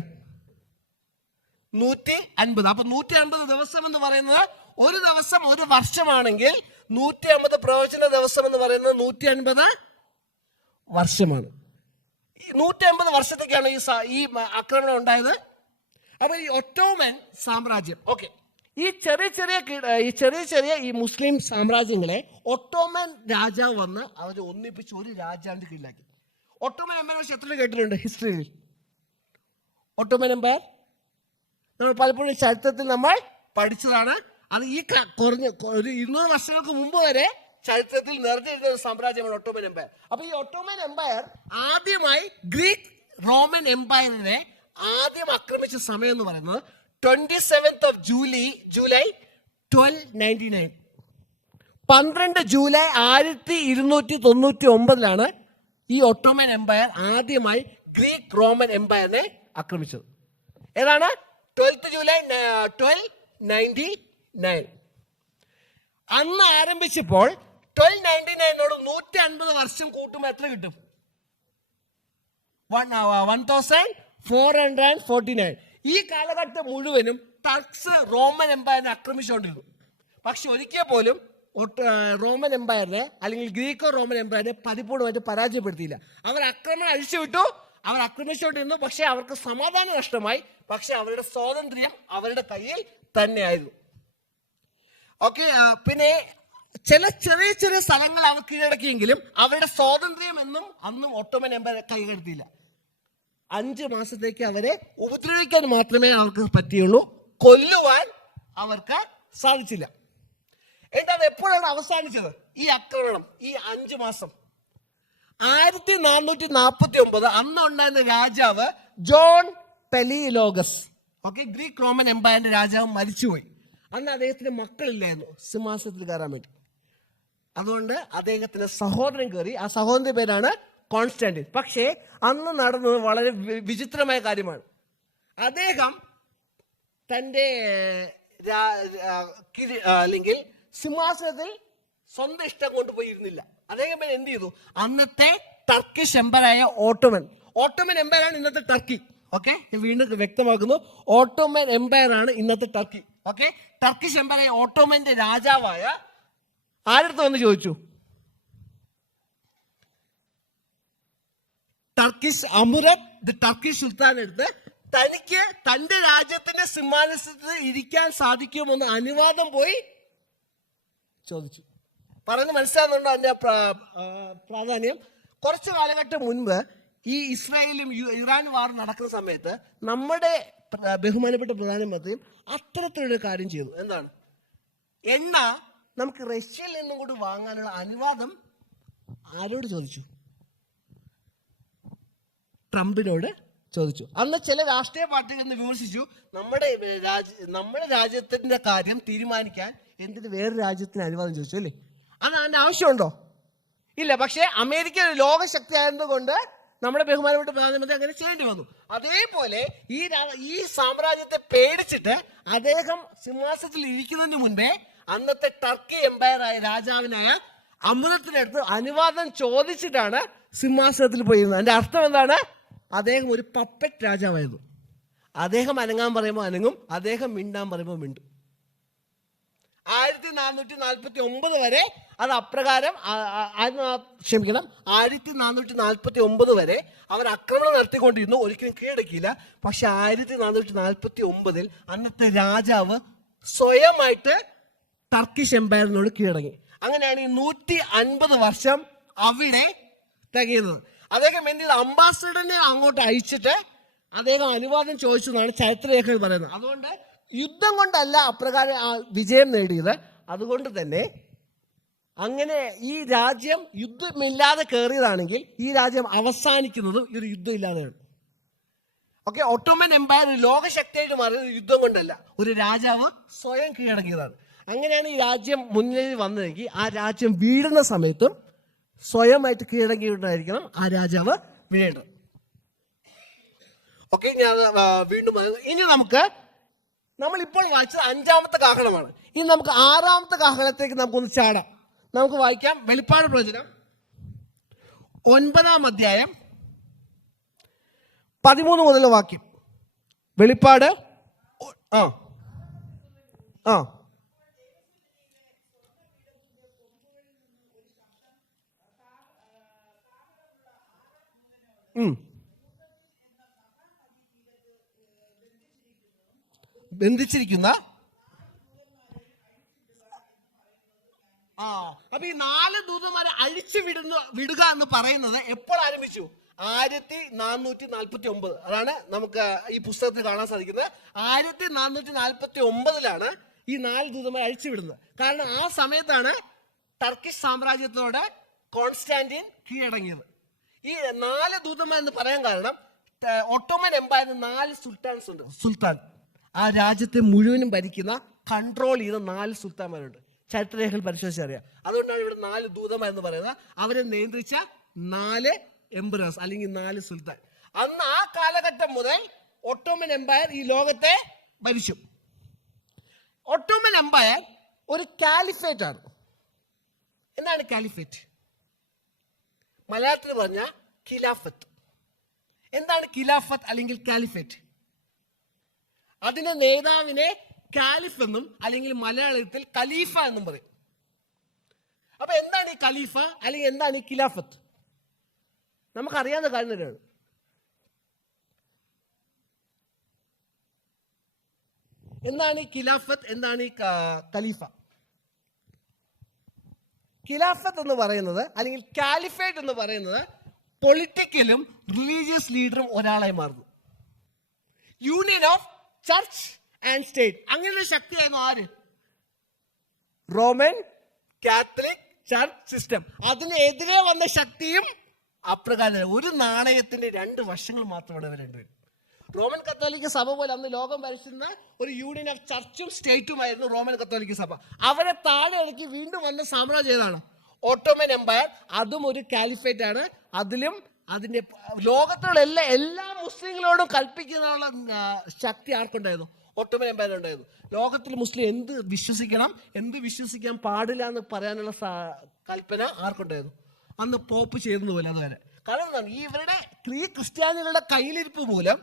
150. അപ്പൊ 150 ദിവസം എന്ന് പറയുന്നത് ഒരു ദിവസം ഒരു വർഷമാണെങ്കിൽ 150 പ്രവചന ദിവസം എന്ന് പറയുന്നത് 150 വർഷമാണ്. 150 വർഷത്തേക്കാണ് ഈ ആക്രമണം ഉണ്ടായത്. അപ്പൊ ഈ ഒട്ടോമൻ സാമ്രാജ്യം, ഓക്കെ, ഈ ചെറിയ ചെറിയ ഈ മുസ്ലിം സാമ്രാജ്യങ്ങളെ ഒട്ടോമൻ രാജാവ് വന്ന് അവരെ ഒന്നിപ്പിച്ച് ഒരു രാജാവിന്റെ കീഴിലാക്കി. ഒട്ടോമൻ എംപയർ എത്ര കേട്ടിട്ടുണ്ട് ഹിസ്റ്ററിയിൽ? ഒട്ടോമൻ എംപയർ നമ്മൾ പലപ്പോഴും ചരിത്രത്തിൽ നമ്മൾ പഠിച്ചതാണ്. അത് ഈ കുറഞ്ഞ ഒരു 200 വർഷങ്ങൾക്ക് മുമ്പ് വരെ ചരിത്രത്തിൽ നിറഞ്ഞിരുന്ന ഒരു സാമ്രാജ്യമാണ് ഒട്ടോമൻ എംപയർ. അപ്പൊ ഈ ഒട്ടോമൻ എംപയർ ആദ്യമായി ഗ്രീക്ക് റോമൻ എംപയറിനെ ആദ്യം ആക്രമിച്ച സമയം എന്ന് പറയുന്നത് 27th of July 1299. 12 ജൂലൈ 1299 ഈ ഒട്ടോമൻ എംപയർ ആദ്യമായി ഗ്രീക്ക് റോമൻ എംപയറിനെ ആക്രമിച്ചത്. ഏതാണ്? 12th July 1299. അന്ന് ആരംഭിച്ചപ്പോൾ 1299 150 വർഷം കൂട്ടുമ്പോൾ എത്ര കിട്ടും? 1449. ഈ കാലഘട്ടം മുഴുവനും ടർക്സ് റോമൻ എംപയറിനെ ആക്രമിച്ചുകൊണ്ടിരുന്നു. പക്ഷെ ഒരിക്കൽ പോലും റോമൻ എംപയറിനെ അല്ലെങ്കിൽ ഗ്രീക്കോ റോമൻ എംപയറിനെ പരിപൂർണമായിട്ട് പരാജയപ്പെടുത്തിയില്ല. അവർ ആക്രമണം അഴിച്ചുവിട്ടു, അവർ ആക്രമിച്ചുകൊണ്ടിരുന്നു. പക്ഷെ അവർക്ക് സമാധാനം നഷ്ടമായി. പക്ഷെ അവരുടെ സ്വാതന്ത്ര്യം അവരുടെ കയ്യിൽ തന്നെയായിരുന്നു. ഓക്കെ, പിന്നെ ചില ചെറിയ ചെറിയ സ്ഥലങ്ങൾ അവർ കീഴടക്കിയെങ്കിലും അവരുടെ സ്വാതന്ത്ര്യം അന്നും ഒട്ടോമൻ എംപയർ കൈകടത്തിയില്ല. 5 മാസത്തേക്ക് അവരെ ഉപദ്രവിക്കാൻ മാത്രമേ അവർക്ക് പറ്റിയുള്ളൂ, കൊല്ലുവാൻ അവർക്ക് സാധിച്ചില്ല. എന്താണ് എപ്പോഴാണ് അവസാനിച്ചത് ഈ ആക്രമണം? ഈ 5 മാസം 1449 അന്ന് ഉണ്ടായിരുന്ന രാജാവ് ജോൺ പെലിലോഗസ്, ഓക്കെ, ഗ്രീക്ക് റോമൻ എംപയറിന്റെ രാജാവ് മരിച്ചുപോയി. അന്ന് അദ്ദേഹത്തിന് മക്കളില്ലായിരുന്നു സിംഹാസനത്തിൽ കയറാൻ വേണ്ടി. അതുകൊണ്ട് അദ്ദേഹത്തിന് സഹോദരൻ കയറി. ആ സഹോദരന്റെ പേരാണ് കോൺസ്റ്റാന്റിൻ. പക്ഷേ അന്ന് നടന്നത് വളരെ വിചിത്രമായ കാര്യമാണ്. അദ്ദേഹം തൻ്റെ അല്ലെങ്കിൽ സിംഹാസനത്തിൽ സ്വന്തം ഇഷ്ടം കൊണ്ടുപോയി ഇരുന്നില്ല. അദ്ദേഹം എന്ത് ചെയ്തു? അന്നത്തെ ടർക്കിഷ് എംപയറായ ഓട്ടോമൻ എംപയറാണ് ഇന്നത്തെ ടർക്കി. ഓക്കെ, വീണ്ടും വ്യക്തമാക്കുന്നു, ഓട്ടോമൻ എംപയർ ആണ് ഇന്നത്തെ ടർക്കി. ഓക്കെ, ടർക്കിഷ് എംപയറായ ഓട്ടോമന്റെ രാജാവായ ആരടുത്ത് വന്ന് ചോദിച്ചു? ടർക്കിഷ് അമുറത്ത്, ദി ടർക്കിഷ് സുൽത്താൻ എടുത്ത് തനിക്ക് തന്റെ രാജ്യത്തിന്റെ സിംഹാസനത്തിൽ ഇരിക്കാൻ സാധിക്കുമെന്ന് അനുവാദം പോയി ചോദിച്ചു. പറയുന്നത് മനസ്സിലാകുന്നുണ്ടോ അതിന്റെ പ്രാധാന്യം? കുറച്ച് കാലഘട്ടം മുൻപ് ഈ ഇസ്രായേലും ഇറാൻ വാർ നടക്കുന്ന സമയത്ത് നമ്മുടെ ബഹുമാനപ്പെട്ട പ്രധാനമന്ത്രിയും അത്തരത്തിലൊരു കാര്യം ചെയ്തു. എന്താണ്? എണ്ണ നമുക്ക് റഷ്യയിൽ നിന്നും കൂടി വാങ്ങാനുള്ള അനുവാദം ആരോട് ചോദിച്ചു? ട്രംപിനോട് ചോദിച്ചു. അന്ന് ചില രാഷ്ട്രീയ പാർട്ടികൾ വിമർശിച്ചു, നമ്മുടെ രാജ്യത്തിന്റെ കാര്യം തീരുമാനിക്കാൻ എന്തിന് വേറെ രാജ്യത്തിന് അനുവാദം ചോദിച്ചു അല്ലേ? അത് അതിന്റെ ആവശ്യമുണ്ടോ? ഇല്ല. പക്ഷേ അമേരിക്ക ഒരു ലോകശക്തി ആയതുകൊണ്ട് നമ്മുടെ ബഹുമാനപ്പെട്ട പ്രധാനമന്ത്രി അങ്ങനെ ചെയ്യേണ്ടി വന്നു. അതേപോലെ ഈ സാമ്രാജ്യത്തെ പേടിച്ചിട്ട് അദ്ദേഹം സിംഹാസനത്തിൽ ഇരിക്കുന്നതിന് മുൻപേ അന്നത്തെ ടർക്കി എംപയർ ആയ രാജാവിനായ അമൃതത്തിനടുത്ത് അനുവാദം ചോദിച്ചിട്ടാണ് സിംഹാസനത്തിൽ പോയിരുന്നത്. അതിന്റെ അർത്ഥം എന്താണ്? അദ്ദേഹം ഒരു പപ്പറ്റ് രാജാവായിരുന്നു. അദ്ദേഹം അനങ്ങാൻ പറയുമ്പോൾ അനങ്ങും, അദ്ദേഹം മിണ്ടാൻ പറയുമ്പോൾ മിണ്ടും. 1449 വരെ അത് അപ്രകാരം 1449 വരെ അവർ ആക്രമണം നടത്തിക്കൊണ്ടിരുന്നു, ഒരിക്കലും കീഴടക്കിയില്ല. പക്ഷെ 1449 അന്നത്തെ രാജാവ് സ്വയമായിട്ട് ടർക്കിഷ് എംപയറിനോട് കീഴടങ്ങി. അങ്ങനെയാണ് ഈ 150 വർഷം അവിടെ തികയുന്നത്. അദ്ദേഹം എന്ത് ചെയ്ത്? അംബാസഡറിനെ അങ്ങോട്ട് അയച്ചിട്ട് അദ്ദേഹം അനുവാദം ചോദിച്ചതാണ് ചരിത്രരേഖകൾ പറയുന്നത്. അതുകൊണ്ട് യുദ്ധം കൊണ്ടല്ല അപ്രകാരം വിജയം നേടിയത്. അതുകൊണ്ട് തന്നെ അങ്ങനെ ഈ രാജ്യം യുദ്ധമില്ലാതെ കയറിയതാണെങ്കിൽ ഈ രാജ്യം അവസാനിക്കുന്നതും ഈ ഒരു യുദ്ധം ഇല്ലാതെയാണ്. ഓക്കെ, ഒട്ടോമൻ എംപയർ ലോകശക്തിയായിട്ട് മാറിയത് യുദ്ധം കൊണ്ടല്ല, ഒരു രാജാവ് സ്വയം കീഴടങ്ങിയതാണ്. അങ്ങനെയാണ് ഈ രാജ്യം മുന്നിൽ വന്നതെങ്കിൽ ആ രാജ്യം വീഴുന്ന സമയത്തും സ്വയമായിട്ട് കീഴടങ്ങിയിട്ടായിരിക്കണം ആ രാജാവ് വീഴേണ്ടത്. ഓക്കെ, ഞാൻ വീണ്ടും ഇനി നമ്മളിപ്പോൾ വായിച്ചത് 5ാമത്തെ കാഹളമാണ്. ഇനി നമുക്ക് 6ാമത്തെ കാഹളത്തേക്ക് നമുക്കൊന്ന് ചാടാം. നമുക്ക് വായിക്കാം വെളിപ്പാട് പ്രവചനം 9-ാം അധ്യായം 13 മുതലുള്ള വാക്യം. വെളിപ്പാട് ബന്ധിച്ചിരിക്കുന്ന അപ്പൊ ഈ 4 ദൂതന്മാരെ അഴിച്ചു വിടുക എന്ന് പറയുന്നത് എപ്പോൾ ആരംഭിച്ചു? 1449. അതാണ് നമുക്ക് ഈ പുസ്തകത്തിൽ കാണാൻ സാധിക്കുന്നത്. 1449 ഈ 4 ദൂതന്മാരെ അഴിച്ചു വിടുന്നത്. കാരണം ആ സമയത്താണ് ടർക്കിഷ് സാമ്രാജ്യത്തോട് കോൺസ്റ്റാന്റിൻ കീഴടങ്ങിയത്. ഈ 4 ദൂതന്മാർ എന്ന് പറയാൻ കാരണം ഒട്ടോമൻ എംപയറിന് 4 സുൽത്താൻസ് ഉണ്ട്. സുൽത്താൻ ആ രാജ്യത്തെ മുഴുവനും ഭരിക്കുന്ന, കൺട്രോൾ ചെയ്ത 4 സുൽത്താന്മാരുണ്ട്. ചരിത്രരേഖകൾ പരിശോധിച്ചറിയാം. അതുകൊണ്ടാണ് ഇവിടെ 4 ദൂതന്മാർ എന്ന് പറയുന്നത്. അവരെ നിയന്ത്രിച്ച 4 എംപറേഴ്സ് അല്ലെങ്കിൽ 4 സുൽത്താൻ. അന്ന് ആ കാലഘട്ടം മുതൽ ഒട്ടോമൻ എംപയർ ഈ ലോകത്തെ ഭരിച്ചു. ഒട്ടോമൻ എംപയർ ഒരു കാലിഫേറ്റ് ആണ്. എന്താണ് കാലിഫേറ്റ്? മലയാളത്തിൽ പറഞ്ഞ ഖിലാഫത്ത്. എന്താണ് ഖിലാഫത്ത് അല്ലെങ്കിൽ കാലിഫേറ്റ്? അതിന്റെ നേതാവിനെ കാലിഫ് എന്നും അല്ലെങ്കിൽ മലയാളത്തിൽ ഖലീഫ എന്നും പറയും. അപ്പൊ എന്താണ് ഈ ഖലീഫ അല്ലെങ്കിൽ എന്താണ് ഈ ഖിലാഫത്ത്? നമുക്കറിയാവുന്ന കാര്യം തന്നെയാണ്. എന്താണ് ഈ ഖിലാഫത്ത്, എന്താണ് ഈ ഖലീഫ? ഖിലാഫത്ത് എന്ന് പറയുന്നത് അല്ലെങ്കിൽ കാലിഫേറ്റ് എന്ന് പറയുന്നത് പൊളിറ്റിക്കലും റിലീജിയസ് ലീഡറും ഒരാളായി മാറുന്നു. Union of church and state. അങ്ങനെയുള്ള ശക്തിയായിരുന്നു ആര്? Roman Catholic church system. അതിനെതിരെ വന്ന ശക്തിയും അപ്രകാരം. ഒരു നാണയത്തിന്റെ 2 വശങ്ങൾ മാത്രമാണ് ഇവർ രണ്ടുപേരും. റോമൻ കത്തോലിക്ക സഭ പോലെ അന്ന് ലോകം ഭരിച്ചിരുന്ന ഒരു യൂണിയൻ ഓഫ് ചർച്ചും സ്റ്റേറ്റുമായിരുന്നു റോമൻ കത്തോലിക്ക സഭ. അവരെ താഴെ ഇറക്കി വീണ്ടും വന്ന സാമ്രാജ്യം ഏതാണ്? Ottoman empire. അതും ഒരു കാലിഫേറ്റ് ആണ്. അതിലും അതിന്റെ ലോകത്തുള്ള എല്ലാ മുസ്ലിങ്ങളോടും കൽപ്പിക്കാനുള്ള ശക്തി ആർക്കുണ്ടായിരുന്നു? ഒട്ടോമൻ എംപയർ ഉണ്ടായിരുന്നു. ലോകത്തിൽ മുസ്ലിം എന്ത് വിശ്വസിക്കണം, എന്ത് വിശ്വസിക്കാൻ പാടില്ല എന്ന് പറയാനുള്ള കൽപ്പന ആർക്കുണ്ടായിരുന്നു? അന്ന് പോപ്പ് ചെയ്യുന്നത് പോലെ അതുവരെ. കാരണം എന്താണ്? ഇവരുടെ ക്രിസ്ത്യാനികളുടെ കയ്യിലിരിപ്പ് മൂലം,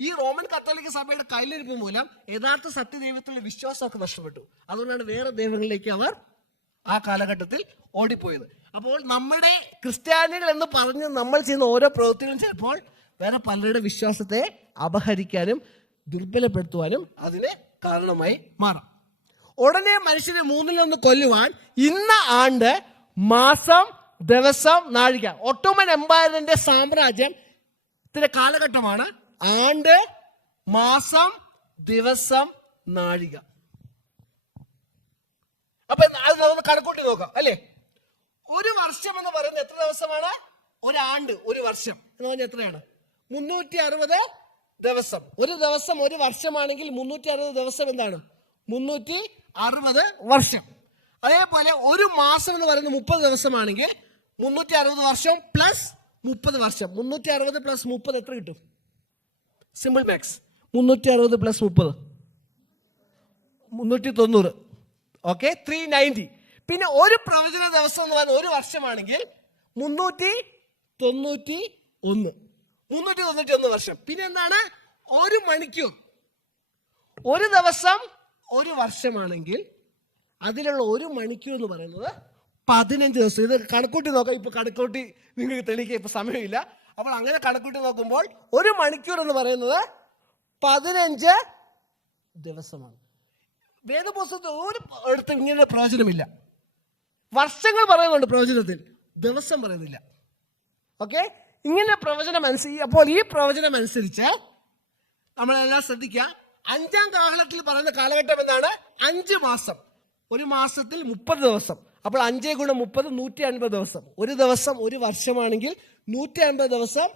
ഈ റോമൻ കത്തോലിക്ക സഭയുടെ കയ്യിലിരിപ്പ് മൂലം യഥാർത്ഥ സത്യദൈവത്തിലുള്ള വിശ്വാസമൊക്കെ നഷ്ടപ്പെട്ടു. അതുകൊണ്ടാണ് വേറെ ദൈവങ്ങളിലേക്ക് അവർ ആ കാലഘട്ടത്തിൽ ഓടിപ്പോയത്. അപ്പോൾ നമ്മുടെ ക്രിസ്ത്യാനികൾ എന്ന് പറഞ്ഞ് നമ്മൾ ചെയ്യുന്ന ഓരോ പ്രവൃത്തികളും ചിലപ്പോൾ വേറെ പലരുടെ വിശ്വാസത്തെ അപഹരിക്കാനും ദുർബലപ്പെടുത്തുവാനും അതിന് കാരണമായി മാറാം. ഉടനെ മനുഷ്യനെ 3-1 കൊല്ലുവാൻ ഇന്ന ആണ്ട്, മാസം, ദിവസം, നാഴിക. ഒട്ടോമൻ എംപയറിന്റെ സാമ്രാജ്യത്തിന്റെ കാലഘട്ടമാണ് ആണ്ട്, മാസം, ദിവസം, നാഴിക. അപ്പൊ അത് നമുക്ക് കണക്കൂട്ടി നോക്കാം അല്ലേ? ഒരു വർഷം എന്ന് പറയുന്നത് എത്ര ദിവസമാണ്? ഒരാണ്ട്, ഒരു വർഷം എന്ന് പറഞ്ഞാൽ എത്രയാണ്? 360 ദിവസം. ഒരു ദിവസം ഒരു വർഷമാണെങ്കിൽ 360 ദിവസം എന്താണ്? 360 വർഷം. അതേപോലെ ഒരു മാസം എന്ന് പറയുന്നത് 30 ദിവസമാണെങ്കിൽ 360 വർഷം പ്ലസ് 30 വർഷം. 360 പ്ലസ് 30 എത്ര കിട്ടും? Simple maths. 360 പ്ലസ് 30 390. ഓക്കെ, 390. പിന്നെ ഒരു പ്രവചന ദിവസം എന്ന് പറയുന്നത് ഒരു വർഷമാണെങ്കിൽ 391 വർഷം. പിന്നെ എന്താണ്? ഒരു മണിക്കൂർ. ഒരു ദിവസം ഒരു വർഷമാണെങ്കിൽ അതിലുള്ള ഒരു മണിക്കൂർ എന്ന് പറയുന്നത് 15 ദിവസം. ഇത് കണക്കൂട്ടി നോക്കാം. ഇപ്പൊ കണക്കൂട്ടി നിങ്ങൾക്ക് തെളിയിക്കാൻ ഇപ്പൊ സമയമില്ല. അപ്പോൾ അങ്ങനെ കണക്കൂട്ടി നോക്കുമ്പോൾ ഒരു മണിക്കൂർ എന്ന് പറയുന്നത് 15 ദിവസമാണ്. വേദപുസ്തകത്തിൽ ഒരു അടുത്ത് ഇങ്ങനെ പ്രവചനമില്ല. വർഷങ്ങൾ പറയുന്നുണ്ട് പ്രവചനത്തിൽ, ദിവസം പറയുന്നില്ല. ഓക്കെ, ഇങ്ങനെ പ്രവചനം അനുസരിച്ച്. അപ്പോൾ ഈ പ്രവചനം അനുസരിച്ച് നമ്മളെല്ലാം ശ്രദ്ധിക്കുക. 5-ാം കാഹളത്തിൽ പറയുന്ന കാലഘട്ടം എന്താണ്? 5 മാസം. ഒരു മാസത്തിൽ 30 ദിവസം. അപ്പോൾ 5 × 30 150 ദിവസം. ഒരു ദിവസം ഒരു വർഷമാണെങ്കിൽ 150 ദിവസം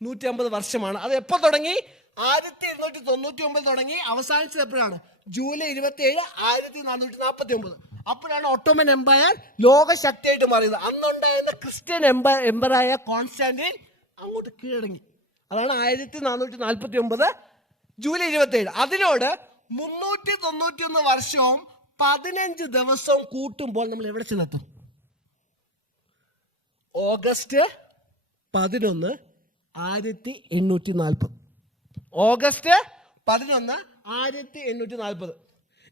150 വർഷമാണ്. അത് എപ്പോൾ തുടങ്ങി? 1299 തുടങ്ങി. അവസാനിച്ചത് എപ്പോഴാണ്? ജൂലൈ 27 1449. അപ്പോഴാണ് ഒട്ടോമൻ എംപയർ ലോകശക്തിയായിട്ട് മാറിയത്. അന്നുണ്ടായിരുന്ന ക്രിസ്ത്യൻ എംപയറായ കോൺസ്റ്റാന്റൈൻ അങ്ങോട്ട് കീഴടങ്ങി. അതാണ് 1449 ജൂലൈ 27. അതിനോട് 391 വർഷവും 15 ദിവസവും കൂട്ടുമ്പോൾ നമ്മൾ എവിടെ ചെന്നെത്തും? ഓഗസ്റ്റ് 11 1840. ഓഗസ്റ്റ് 11 1840.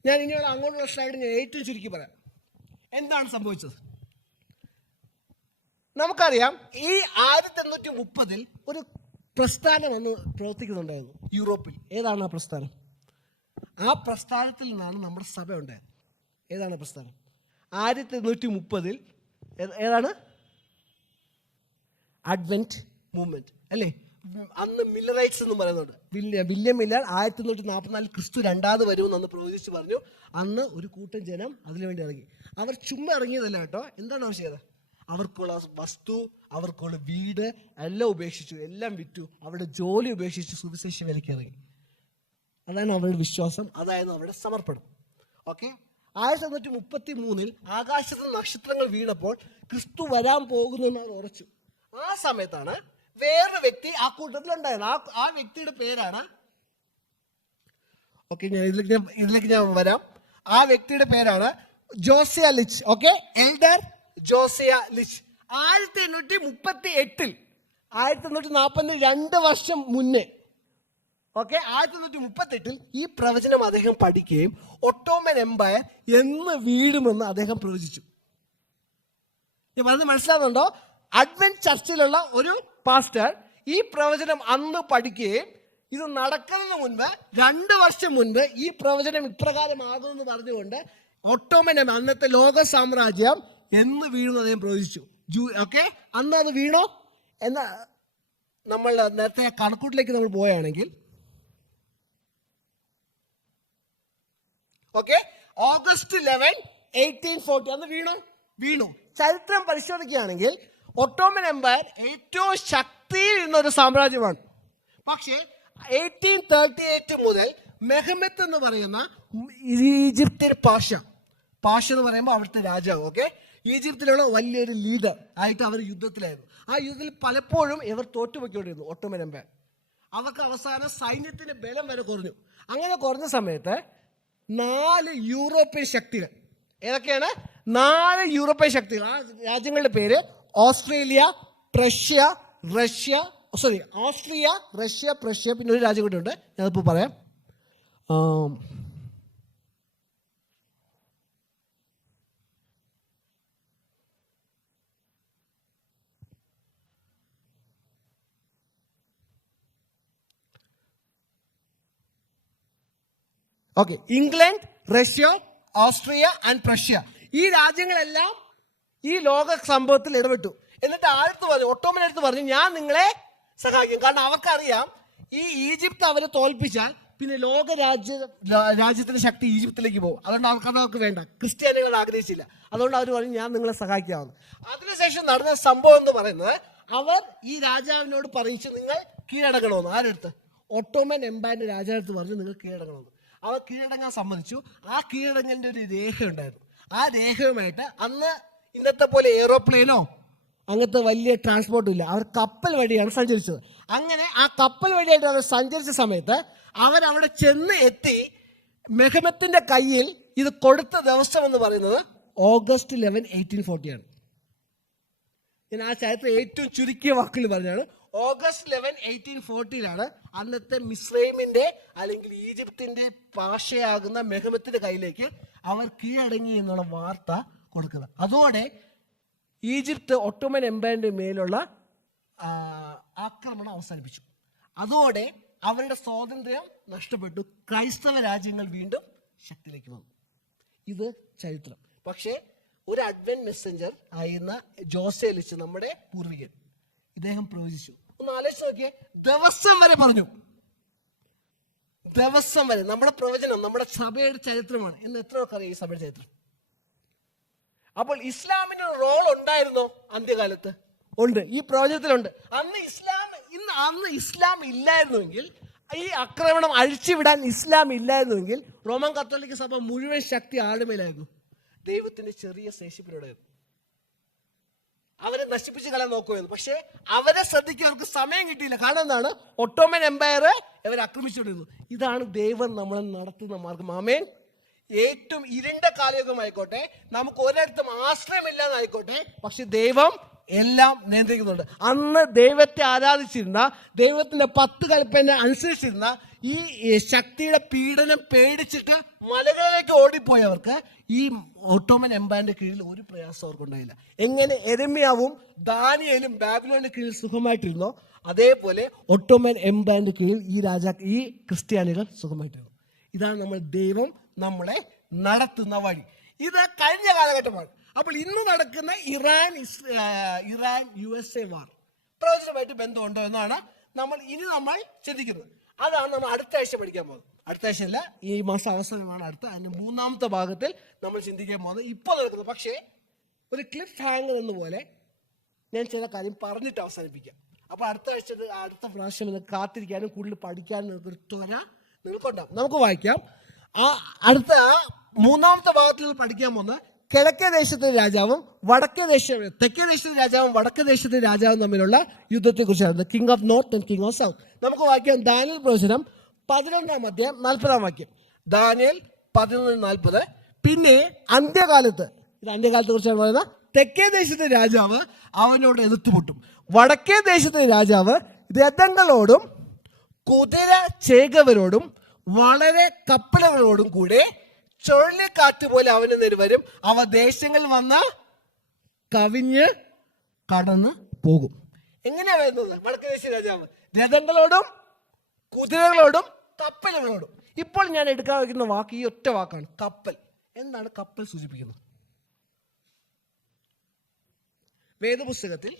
ഞാൻ ഇനിയുള്ള അങ്ങോട്ടുള്ള സ്ലൈഡ് ഞാൻ ഏറ്റവും ചുരുക്കി പറയാം. എന്താണ് സംഭവിച്ചത്? നമുക്കറിയാം, ഈ 1830 ഒരു പ്രസ്ഥാനം അന്ന് പ്രവർത്തിക്കുന്നുണ്ടായിരുന്നു യൂറോപ്പിൽ. ഏതാണ് ആ പ്രസ്ഥാനം? ആ പ്രസ്ഥാനത്തിൽ നിന്നാണ് നമ്മുടെ സഭ ഉണ്ടായത്. ഏതാണ് പ്രസ്ഥാനം? 1830 ഏതാണ്? അഡ്വെന്റ് മൂവ്മെന്റ് അല്ലേ? അന്ന് മില്ലറൈറ്റ്സ് എന്ന് പറയുന്നുണ്ട്. വില്യം മില്ലർ 1844 ക്രിസ്തു രണ്ടാമത് വരുമെന്ന് അന്ന് പ്രവചിച്ച് പറഞ്ഞു. അന്ന് ഒരു കൂട്ടം ജനം അതിനുവേണ്ടി ഇറങ്ങി. അവർ ചുമ്മാ ഇറങ്ങിയതല്ല കേട്ടോ. എന്താണ് അവർ ചെയ്തത്? അവർക്കുള്ള വസ്തു, അവർക്കുള്ള വീട് എല്ലാം ഉപേക്ഷിച്ചു, എല്ലാം വിറ്റു, അവരുടെ ജോലി ഉപേക്ഷിച്ചു, സുവിശേഷ വേലയ്ക്ക് ഇറങ്ങി. അതാണ് അവരുടെ വിശ്വാസം, അതായിരുന്നു അവരുടെ സമർപ്പണം. ഓക്കെ, 1833 ആകാശത്ത് നക്ഷത്രങ്ങൾ വീണപ്പോൾ ക്രിസ്തു വരാൻ പോകുന്നു എന്ന് അവർ ഉറച്ചു. ആ സമയത്താണ് വേറൊരു വ്യക്തി ആ കൂട്ടത്തിൽ ഉണ്ടായത്. ആ വ്യക്തിയുടെ പേരാണ്, ഓക്കെ ഞാൻ ഇതിലേക്ക് ഞാൻ വരാം. ആ വ്യക്തിയുടെ പേരാണ് ജോസിയ ലിച്ച്. Okay, elder Josiah ലിച്ച്. 1838 1840 വർഷം മുന്നേ, ഓക്കെ, 1838 ഈ പ്രവചനം അദ്ദേഹം പഠിക്കുകയും ഒട്ടോമൻ എംപയർ എന്ന് വീഴുമെന്ന് അദ്ദേഹം പ്രവചിച്ചു. ഞാൻ പറഞ്ഞത് മനസ്സിലാകുന്നുണ്ടോ? അഡ്വെന്റ് ചർച്ചിലുള്ള ഒരു പാസ്റ്റർ ഈ പ്രവചനം അന്ന് പഠിക്കുകയും ഇത് നടക്കുന്നതിന് മുൻപ് 2 വർഷം മുൻപ് ഈ പ്രവചനം ഇപ്രകാരമാകുമെന്ന് പറഞ്ഞുകൊണ്ട് ഒട്ടോമൻ അന്നത്തെ ലോക സാമ്രാജ്യം എന്ന് വീഴുമെന്ന് അദ്ദേഹം പ്രവചിച്ചു. ഓക്കെ, അന്ന് അത് വീണോ എന്ന നമ്മൾ നേരത്തെ കണക്കൂട്ടിലേക്ക് നമ്മൾ പോവുകയാണെങ്കിൽ, ഓക്കെ, ഓഗസ്റ്റ് 11 1840 അന്ന് വീണു. ചരിത്രം പരിശോധിക്കുകയാണെങ്കിൽ ഒട്ടോമൻ എംപയർ ഏറ്റവും ശക്തിയിൽ ഇരുന്നൊരു സാമ്രാജ്യമാണ്. പക്ഷേ 1838 മുതൽ മെഹമെത്ത് എന്ന് പറയുന്ന ഈജിപ്തിൽ പാഷ എന്ന് പറയുമ്പോൾ അവിടുത്തെ രാജാവ്, ഓക്കെ, ഈജിപ്തിലുള്ള വലിയൊരു ലീഡർ ആയിട്ട് അവർ യുദ്ധത്തിലായിരുന്നു. ആ യുദ്ധത്തിൽ പലപ്പോഴും ഇവർ തോറ്റുപോയിക്കൊണ്ടിരുന്നു ഒട്ടോമൻ എംപയർ. അവർക്ക് അവസാനം സൈന്യത്തിന്റെ ബലം വരെ കുറഞ്ഞു. അങ്ങനെ കുറഞ്ഞ സമയത്ത് 4 യൂറോപ്യൻ ശക്തികൾ, ഏതൊക്കെയാണ് 4 യൂറോപ്യൻ ശക്തികൾ? ആ രാജ്യങ്ങളുടെ പേര് ഓസ്ട്രിയ, പ്രഷ്യ, പിന്നെ ഒരു രാജ്യം കൂടെ ഉണ്ട്, ഞാനിപ്പോൾ പറയാം. Okay, England, Russia, Austria and Prussia. ഈ രാജ്യങ്ങളെല്ലാം ഈ ലോക സംഭവത്തിൽ ഇടപെട്ടു. എന്നിട്ട് ഒട്ടോമൻ അടുത്ത് പറഞ്ഞു, ഞാൻ നിങ്ങളെ സഹായിക്കും. കാരണം അവർക്കറിയാം ഈ ഈജിപ്ത് അവരെ തോൽപ്പിച്ചാൽ പിന്നെ ലോക രാജ്യത്തിന്റെ ശക്തി ഈജിപ്തിലേക്ക് പോകും. അതുകൊണ്ട് അവർക്ക് വേണ്ട, ക്രിസ്ത്യാനികൾ ആഗ്രഹിച്ചില്ല. അതുകൊണ്ട് അവർ പറഞ്ഞു, ഞാൻ നിങ്ങളെ സഹായിക്കാമെന്ന്. അതിനുശേഷം നടന്ന സംഭവം എന്ന് പറയുന്നത്, അവർ ഈ രാജാവിനോട് പറഞ്ഞു നിങ്ങൾ കീഴടങ്ങണമെന്ന്. ആരെടുത്ത്? ഒട്ടോമൻ എംപയറിന്റെ രാജാവടുത്ത് പറഞ്ഞു നിങ്ങൾ കീഴടങ്ങണമെന്ന്. അവർ കീഴടങ്ങാൻ സമ്മതിച്ചു. ആ കീഴടങ്ങലിന്റെ ഒരു രേഖ ഉണ്ടായിരുന്നു. ആ രേഖയുമായിട്ട് അന്ന് ഇന്നത്തെ പോലെ എയ്റോപ്ലെയിനോ അങ്ങനത്തെ വലിയ ട്രാൻസ്പോർട്ടും ഇല്ല. അവർ കപ്പൽ വഴിയാണ് സഞ്ചരിച്ചത്. അങ്ങനെ ആ കപ്പൽ വഴിയായിട്ട് അവർ സഞ്ചരിച്ച സമയത്ത് അവരവിടെ ചെന്ന് എത്തി മെഹമത്തിന്റെ കയ്യിൽ ഇത് കൊടുത്ത ദിവസം എന്ന് പറയുന്നത് ഓഗസ്റ്റ് 11, 1840 ആണ്. ഞാൻ ആ ചരിത്രം ഏറ്റവും ചുരുക്കിയ വാക്കിൽ പറഞ്ഞാണ്. ഓഗസ്റ്റ് 11, 1840 അന്നത്തെ മിസ്രൈമിന്റെ അല്ലെങ്കിൽ ഈജിപ്തിന്റെ ഭാഷയാകുന്ന മെഹമത്തിന്റെ കയ്യിലേക്ക് അവർ കീഴടങ്ങി എന്നുള്ള വാർത്ത കൊടുക്കുന്നത്. അതോടെ ഈജിപ്ത് ഒട്ടോമൻ എംപയറിന്റെ മേലുള്ള ആക്രമണം അവസാനിപ്പിച്ചു. അതോടെ അവരുടെ സ്വാതന്ത്ര്യം നഷ്ടപ്പെട്ടു. ക്രൈസ്തവ രാജ്യങ്ങൾ വീണ്ടും ശക്തിയിലേക്ക് വന്നു. ഇത് ചരിത്രം. പക്ഷേ ഒരു അഡ്വന്റ് മെസ്സഞ്ചർ ആയിരുന്ന ജോസേലിച്ച്, നമ്മുടെ പൂർവികൻ, ഇദ്ദേഹം പ്രവചിച്ചു. ഒന്ന് ആലോചിച്ച് നോക്കിയേ, ദിവസം വരെ പറഞ്ഞു. ദിവസം വരെ നമ്മുടെ പ്രവചനം നമ്മുടെ സഭയുടെ ചരിത്രമാണ് എന്ന് എത്ര പേർക്ക് അറിയാം? ഈ സഭയുടെ ചരിത്രം. അപ്പോൾ ഇസ്ലാമിന് റോൾ ഉണ്ടായിരുന്നോ അന്ത്യകാലത്ത്? ഉണ്ട്, ഈ പ്രവചനത്തിലുണ്ട്. അന്ന് ഇസ്ലാം ഇല്ലായിരുന്നുവെങ്കിൽ, ഈ ആക്രമണം അഴിച്ചുവിടാൻ ഇസ്ലാം ഇല്ലായിരുന്നുവെങ്കിൽ റോമൻ കത്തോലിക്ക സഭ മുഴുവൻ ശക്തി ആരുടെ മേലായിരുന്നു? ദൈവത്തിന്റെ ചെറിയ ശേഷിപ്പിനോടായിരുന്നു. അവരെ നശിപ്പിച്ച് കളയാൻ നോക്കുമായിരുന്നു. പക്ഷേ അവരെ ശ്രദ്ധിക്കാൻ അവർക്ക് സമയം കിട്ടിയില്ല. കാരണം എന്താണ്? ഒട്ടോമൻ എംപയർ ഇവരെ ആക്രമിച്ചുകൊണ്ടിരുന്നു. ഇതാണ് ദൈവം നമ്മളെ നടത്തുന്ന മാർഗം. ആമേൻ. ഏറ്റവും ഇരുണ്ട കാലയുഗമായിക്കോട്ടെ, നമുക്ക് ഒരിടത്തും ആശ്രയമില്ലാന്നായിക്കോട്ടെ, പക്ഷെ ദൈവം എല്ലാം നിയന്ത്രിക്കുന്നുണ്ട്. അന്ന് ദൈവത്തെ ആരാധിച്ചിരുന്ന, ദൈവത്തിന്റെ 10 കൽപ്പന അനുസരിച്ചിരുന്ന ഈ ശക്തിയുടെ പീഡനം പേടിച്ചിട്ട് മലകളിലേക്ക് ഓടിപ്പോയവർക്ക് ഈ ഒട്ടോമൻ എംപയറിന്റെ കീഴിൽ ഒരു പ്രയാസം അവർക്കുണ്ടായില്ല. എങ്ങനെ എരമ്യാവും ദാനിയേലും ബാബിലോണിന്റെ കീഴിൽ സുഖമായിട്ടിരുന്നോ, അതേപോലെ ഒട്ടോമൻ എംപയറിന്റെ കീഴിൽ ഈ ക്രിസ്ത്യാനികൾ സുഖമായിട്ടിരുന്നു. ഇതാണ് നമ്മൾ ദൈവം നമ്മളെ നടത്തുന്ന വഴി. ഇത് കഴിഞ്ഞ കാലഘട്ടമാണ്. അപ്പോൾ ഇന്ന് നടക്കുന്ന ഇറാൻ USA വാർ പ്രവചനമായിട്ട് ബന്ധമുണ്ടോ എന്നാണ് നമ്മൾ ചിന്തിക്കുന്നത്. അതാണ് നമ്മൾ അടുത്ത ആഴ്ച പഠിക്കാൻ പോകുന്നത്. അടുത്ത ആഴ്ചയല്ല, ഈ മാസം അവസാനമാണ് അതിന്റെ 3ാമത്തെ ഭാഗത്തിൽ നമ്മൾ ചിന്തിക്കാൻ പോകുന്നത്. ഇപ്പോൾ നടക്കുന്നത്. പക്ഷേ ഒരു ക്ലിഫ് ഹാങ്ങർ എന്ന പോലെ ഞാൻ ചില കാര്യം പറഞ്ഞിട്ട് അവസാനിപ്പിക്കാം. അപ്പോൾ അടുത്ത പ്രാവശ്യം നിങ്ങൾക്ക് കാത്തിരിക്കാനും കൂടുതൽ പഠിക്കാനും നിങ്ങൾക്കൊരു ത്വര നിങ്ങൾക്കുണ്ടാവും. നമുക്ക് വായിക്കാം. അടുത്ത 3ാമത്തെ ഭാഗത്തിൽ പഠിക്കാൻ പോകുന്ന കിഴക്കേ ദേശത്തെ രാജാവും തെക്കേ ദേശത്തെ രാജാവും വടക്കേ ദേശത്തെ രാജാവും തമ്മിലുള്ള യുദ്ധത്തെ കുറിച്ചാണ്. King of north and king of south. നമുക്ക് വായിക്കാം ദാനിയേൽ പ്രവചനം 11-ാം അധ്യായം 40-ാം വാക്യം. ദാനിയേൽ 11:40. പിന്നെ അന്ത്യകാലത്ത്, ഇത് അന്ത്യകാലത്തെ കുറിച്ചാണ് പറയുന്നത്, തെക്കേ ദേശത്തെ രാജാവ് അവനോട് എതിർത്തുമുട്ടും, വടക്കേ ദേശത്തെ രാജാവ് രഥങ്ങളോടും കുതിര ചേകവരോടും വളരെ കപ്പലുകളോടും കൂടെ ചുഴലിക്കാറ്റ് പോലെ അവന് നേരെ വരും. അവ ദേശങ്ങൾ വന്ന് കവിഞ്ഞ് കടന്ന് പോകും. എങ്ങനെയാ വരുന്നത്? വടക്കേ ദേശ രാജാവ് രഥങ്ങളോടും കുതിരകളോടും കപ്പലുകളോടും. ഇപ്പോൾ ഞാൻ എടുക്കാൻ വയ്ക്കുന്ന വാക്ക് ഈ ഒറ്റ വാക്കാണ്, കപ്പൽ. എന്താണ് കപ്പൽ സൂചിപ്പിക്കുന്നത്? വേദപുസ്തകത്തിൽ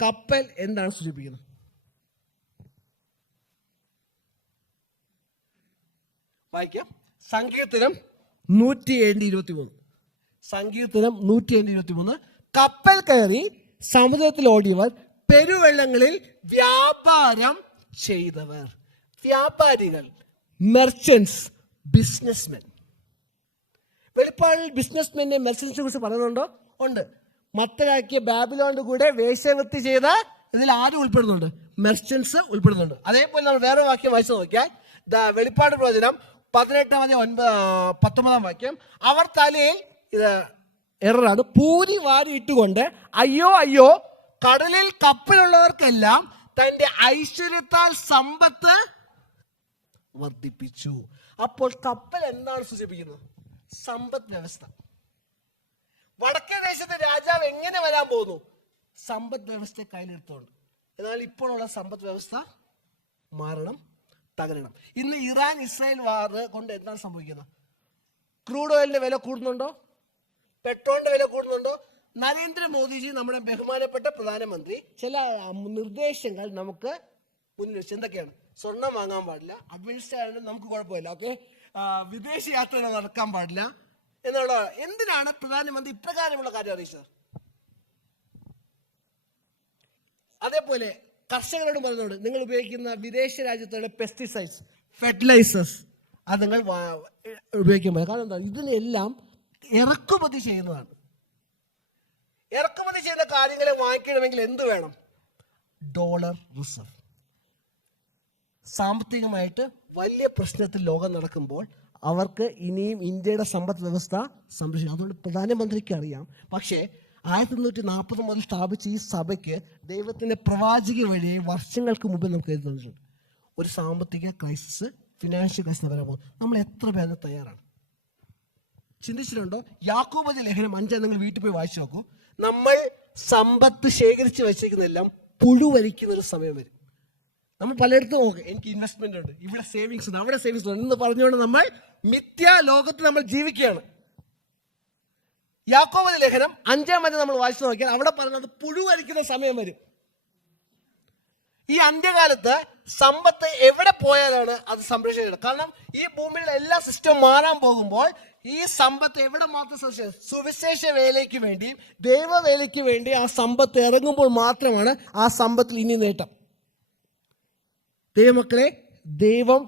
കപ്പൽ എന്താണ് സൂചിപ്പിക്കുന്നത്? വായിക്കാം. സങ്കീർത്തനം 107:23. സങ്കീർത്തനം 107:23. കപ്പൽ കയറി സമുദ്രത്തിൽ ഓടിയവർ, പെരുവെള്ളങ്ങളിൽ വ്യാപാരം ചെയ്തവർ. വ്യാപാരികൾ, മെർച്ചന്റ്സ്, ബിസിനസ്മെൻ. വെളിപ്പാടിൽ ബിസിനസ്മെന്നെ മെർച്ചന്റ്സിനെ കുറിച്ച് പറയുന്നുണ്ടോ? ഉണ്ട്. മത്തരാക്കിയ ബാബിലോണിന്റെ കൂടെ വേശ്യാവൃത്തി ചെയ്ത ഇതിൽ ആരും ഉൾപ്പെടുന്നുണ്ട്? മെർച്ചന്റ്സ് ഉൾപ്പെടുന്നുണ്ട്. അതേപോലെ നമ്മൾ വേറെ വാക്യം വായിച്ചു നോക്കിയാൽ വെളിപ്പാട് പ്രവചനം 18-ാം അധ്യായം 19-ാം വാക്യം. അവർ തലയിൽ, ഇത് എററാണ്, പൂരി വാരി ഇട്ടുകൊണ്ട് അയ്യോ അയ്യോ, കടലിൽ കപ്പലുള്ളവർക്കെല്ലാം തന്റെ ഐശ്വര്യത്താൽ സമ്പത്ത് വർദ്ധിപ്പിച്ചു. അപ്പോൾ കപ്പൽ എന്താണ് സൂചിപ്പിക്കുന്നത്? സമ്പദ് വ്യവസ്ഥ. വടക്കേ ദേശത്തെ രാജാവ് എങ്ങനെ വരാൻ പോകുന്നു? സമ്പദ് വ്യവസ്ഥ കയ്യിലെടുത്തുകൊണ്ട്. എന്നാൽ ഇപ്പോഴുള്ള സമ്പദ് വ്യവസ്ഥ മാറണം, തകരണം. ഇന്ന് ഇറാൻ ഇസ്രായേൽ വാർ കൊണ്ട് എന്താണ് സംഭവിക്കുന്നത്? ക്രൂഡ് ഓയിലിന്റെ വില കൂടുന്നുണ്ടോ? പെട്രോളിന്റെ വില കൂടുന്നുണ്ടോ? നരേന്ദ്രമോദിജി, നമ്മുടെ ബഹുമാനപ്പെട്ട പ്രധാനമന്ത്രി, ചില നിർദ്ദേശങ്ങൾ നമുക്ക് മുന്നിൽ വെച്ച് എന്തൊക്കെയാണ്? സ്വർണം വാങ്ങാൻ പാടില്ല, അഡ്മിനിസ്ട്രേഷൻ നമുക്ക് കുഴപ്പമില്ല, ഓക്കെ, വിദേശ യാത്ര നടക്കാൻ പാടില്ല എന്നുള്ള. എന്തിനാണ് പ്രധാനമന്ത്രി ഇപ്രകാരമുള്ള കാര്യം അറിയിച്ചത്? അതേപോലെ കർഷകരോട് പറഞ്ഞോട്, നിങ്ങൾ ഉപയോഗിക്കുന്ന വിദേശ രാജ്യത്തുള്ള പെസ്റ്റിസൈഡ്സ്, ഫെർട്ടിലൈസേഴ്സ് അത് നിങ്ങൾ ഉപയോഗിക്കാൻ പറ്റില്ല. കാരണം എന്താ? ഇതിനെല്ലാം ഇറക്കുമതി ചെയ്യുന്നതാണ്. ഇറക്കുമതി ചെയ്യുന്ന കാര്യങ്ങളെ വാങ്ങിക്കണമെങ്കിൽ എന്ത് വേണം? Dollar reserve. സാമ്പത്തികമായിട്ട് വലിയ പ്രശ്നത്തിൽ ലോകം നടക്കുമ്പോൾ അവർക്ക് ഇനിയും ഇന്ത്യയുടെ സമ്പദ് വ്യവസ്ഥ സംരക്ഷിക്കും. അതുകൊണ്ട് പ്രധാനമന്ത്രിക്ക് അറിയാം. പക്ഷേ 1940 മുതൽ സ്ഥാപിച്ച ഈ സഭയ്ക്ക് ദൈവത്തിൻ്റെ പ്രവാചക വഴി വർഷങ്ങൾക്ക് മുമ്പ് നമുക്ക് എഴുതുന്നുണ്ട് ഒരു സാമ്പത്തിക ക്രൈസിസ്, ഫിനാൻഷ്യൽ ക്രൈസിസ് വരാൻ പോകും. നമ്മൾ എത്ര പേര് തയ്യാറാണ്? ചിന്തിച്ചിട്ടുണ്ടോ? യാക്കോബിന്റെ ലേഖനം 5 നിങ്ങൾ വീട്ടിൽ പോയി വായിച്ചു നോക്കൂ. നമ്മൾ സമ്പത്ത് ശേഖരിച്ച് വെച്ചിരിക്കുന്നതെല്ലാം പുഴുവരിക്കുന്ന ഒരു സമയം വരും. നമ്മൾ പലയിടത്തും നോക്കുക, എനിക്ക് ഇൻവെസ്റ്റ്മെന്റ് ഉണ്ട്, ഇവിടെ സേവിങ്സ് ഉണ്ട്, അവിടെ സേവിങ്സ് ഉണ്ട് എന്ന് പറഞ്ഞുകൊണ്ട് നമ്മൾ മിഥ്യാ ലോകത്ത് നമ്മൾ ജീവിക്കുകയാണ്. യാക്കോബിന്റെ ലേഖനം 5 നമ്മൾ വായിച്ചു നോക്കിയാൽ അവിടെ പറയുന്നത് പുഴുവരിക്കുന്ന സമയം വരും. ഈ അന്ത്യകാലത്ത് സമ്പത്ത് എവിടെ പോയാലാണ് അത് സംരക്ഷിക്കുന്നത്? കാരണം ഈ ഭൂമിയിലെ എല്ലാ സിസ്റ്റവും മാറാൻ പോകുമ്പോൾ ഈ സമ്പത്ത് എവിടെ മാത്രം സംരക്ഷിക്കും? സുവിശേഷ വേലയ്ക്ക് വേണ്ടിയും ദൈവവേലയ്ക്ക് വേണ്ടി ആ സമ്പത്ത് ഇറങ്ങുമ്പോൾ മാത്രമാണ് ആ സമ്പത്തിൽ ഇനി നേട്ടം. ദൈവമക്കളെ, ദൈവം